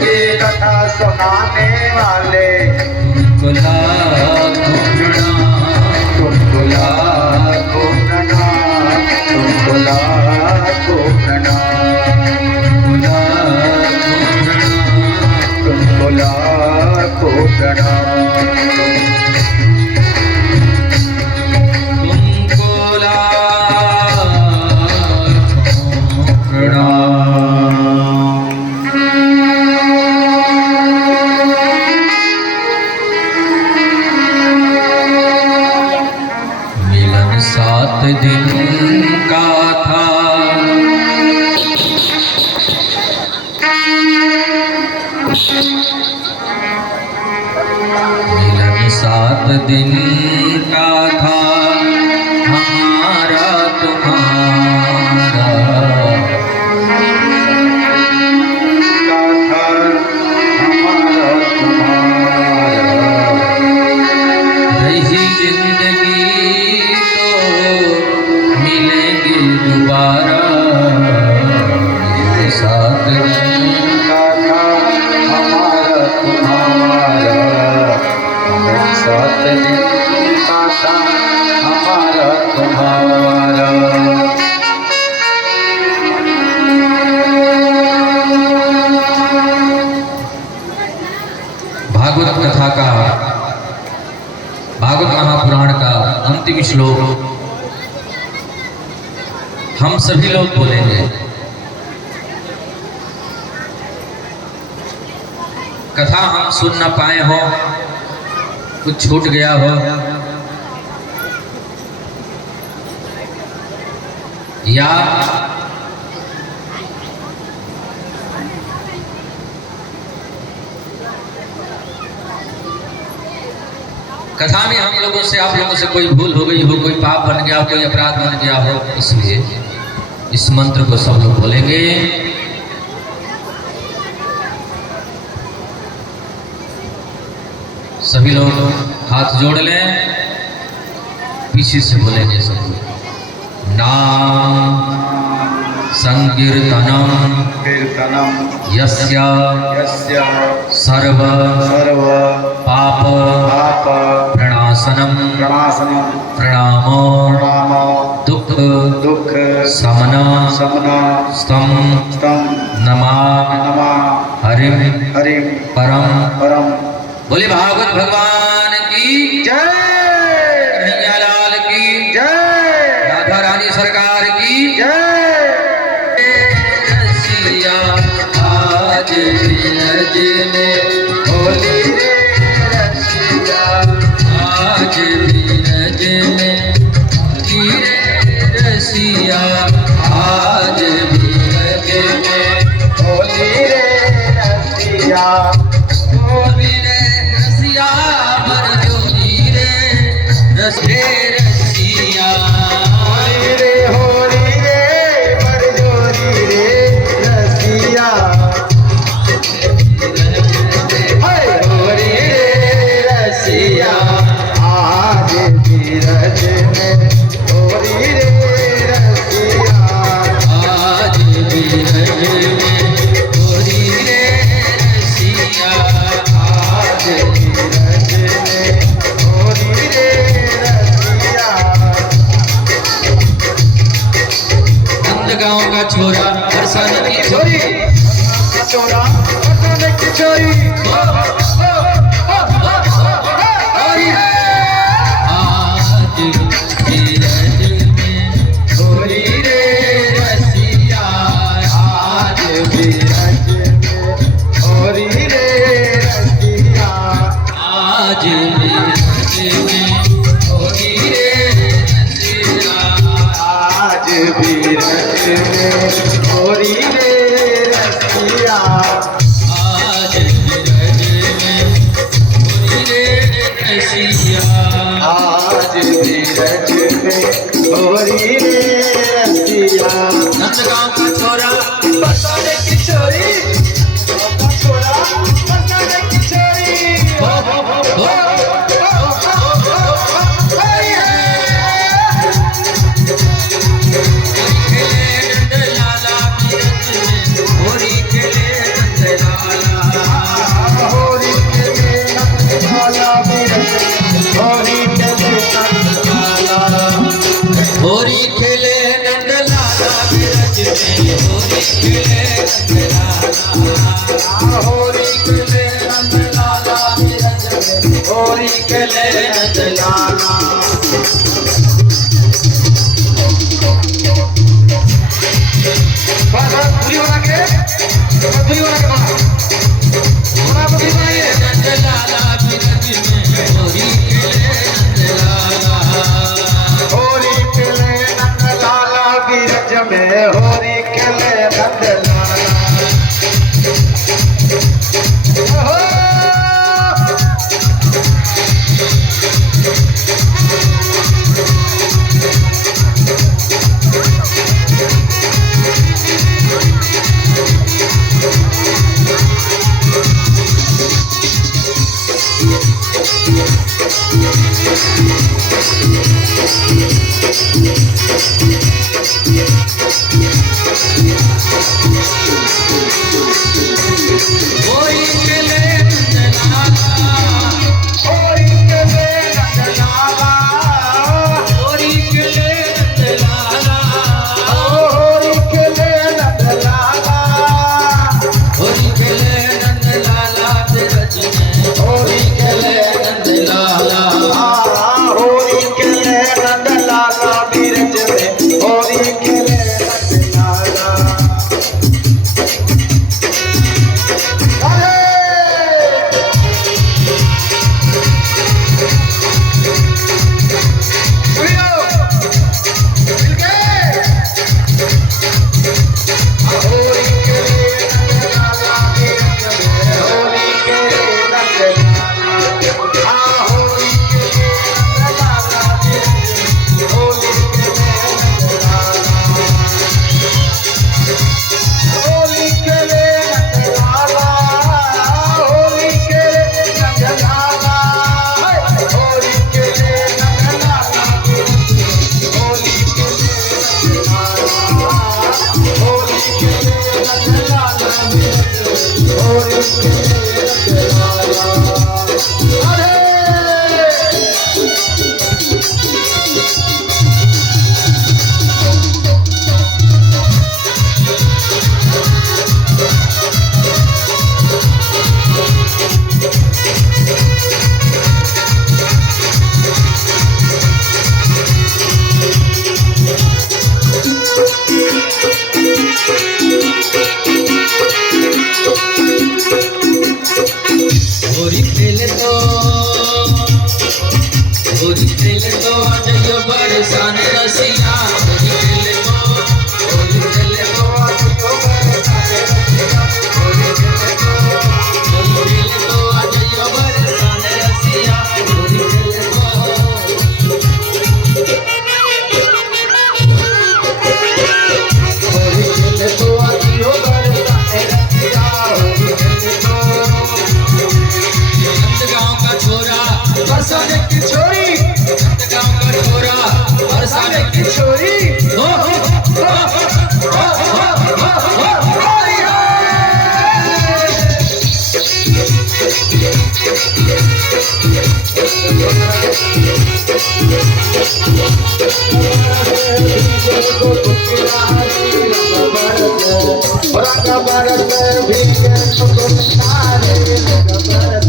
की कथा सुनाने वाले तुमको लाखों प्रणाम, तुमको लाखों प्रणाम, तुमको लाखों प्रणाम, तुमको लाखों प्रणाम, तुमको लाखों प्रणाम। मिलन 7 दिन का था, मिलन 7 दिन का था हमारा तुम्हारा, का था हमारा तुम्हारा, रही जिंदगी तो मिलेंगे दोबारा। मिलन 7 दिन का था हमारा तुम्हारा, 7 दिन का था हमारा तुम्हारा। भागवत कथा का, भागवत महापुराण का अंतिम श्लोक हम सभी लोग बोलेंगे। कथा हम सुन न पाए हो, कुछ छूट गया हो या कथा में हम लोगों से, आप लोगों से कोई भूल हो गई हो, कोई पाप बन गया हो, कोई अपराध बन गया हो, इसलिए इस मंत्र को सब लोग बोलेंगे। सभी लोग हाथ जोड़ लें, पीछे से बोलेंगे सब लोग। नाम संकीर्तनम कीर्तनम यस्य यस्य सर्व सर्व पाप पाप प्रणाशनम प्रणाशनम प्रणामो प्रणाम दुख दुख समन समन स्तम स्तम नमा नमा हरिम हरिम परम। परम। बोले भागवत भगवान की जय, कन्हैया लाल की जय, राधा रानी सरकार की जय। रसिया आज ब्रज में होली रे रसिया, आज ब्रज में गिरे रसिया, आज ब्रज में होली रे रसिया, होली रे रसिया बर जोली रे रसे रसिया। होली रे बरजोरी रे रसिया, हाय होली रे रसिया, आज बीरज में होली रे रसिया, आज ब्रज में होली रे रसिया, आज बीरज में होली रे रसिया। नंदगांव का छोरा हर्षन की छोरी, छोरा पटन की छोरी, आज ब्रज में होली रे रसिया, आज बीरज में होली रे रसिया, आज ब्रज में होली रे रसिया, आज बीरज में होली रे रसिया, आज ब्रज में होली रे रसिया। आज बीरज में होली रे रसिया। नंदगांव का छोरा पटन की छोरी, छोरा पटन की छोरी, हो हो हो हो खेले नंद लाला की रच में, होली खेले नंद लाला, खेले नंद लाला। बस पूरी बना के बना पूरी बनाइए। नंद लाला बिरज में होरी खेले नंद लाला। होरी खेले नंद लाला बिरज में होरी खेले नंद लाला। ओहो! होरी खेले नंद लाला। होरी खेले नंद लाला। होरी खेले नंद लाला। होरी खेले नंद लाला। होरी खेले नंद लाला बिरज में होरी खेले नंद लाला। होरी खेले नंद लाला बिरज में होरी खेले नंद लाला। अरे! सुनियो! मिल गए? होरी खेले नंद लाला बिरज में होरी खेले नंद लाला। होरी खेले नंद लाला बिरज में होरी खेले नंद लाला। होली खेले नंद लाला। होली खेले नंद लाला। होली खेले नंद लाला। होली खेले नंद लाला। होली खेले नंद लाला। होली खेले नंद लाला। अरे! होरी खेले तो आ जाइयो बरसान रसिया। होरी खेले तो आ जाइयो बरसान रसिया। होरी खेले होली खेले तो आजियो बरसाने रसिया। होली खेले तो नंद गाँव का छोरा बरसाने की छोरी। नंद गाँव का छोरा बरसाने की छोरी। हो होली है। रंग बरस भीगे तो तारे रंग बरस।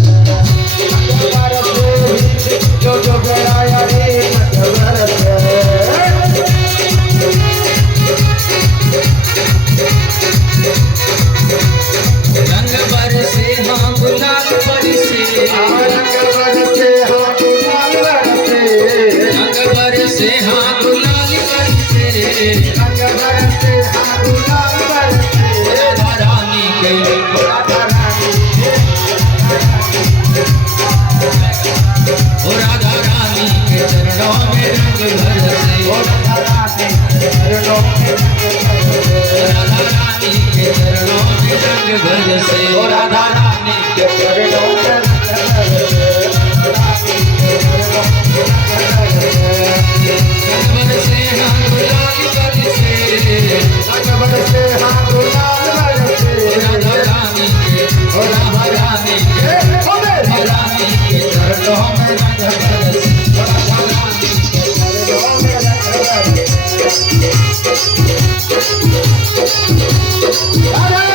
रंग बरस भीगे जो बेराया रे रंग बरस। रंग बरसे हाँ गुलाल बरसे। रंग बरसे हाँ गुलाल बरसे। रंग बरसे हाँ गुलाल बरसे। रंग बरसे हाँ गुलाल बरसे। राधा रानी के राधा रानी ओ राधा रानी के चरणों में रंग बरसे। राधा रानी चरणों में रंग बरसे। राधा रानी के चरणों में रंग बरसे। ओ राधा रानी के चरणों में रंग बरसे। रानी के चरणों में रंग बरसे। रंग बरसे हाँ गुलाल बरसे। रंग बरसे हाँ गुलाल बरसे। राधा रानी के ओ राधा रानी के राधा रानी के चरणों में रंग बरसे। राधा रानी के चरणों में रंग बरसे। अरे!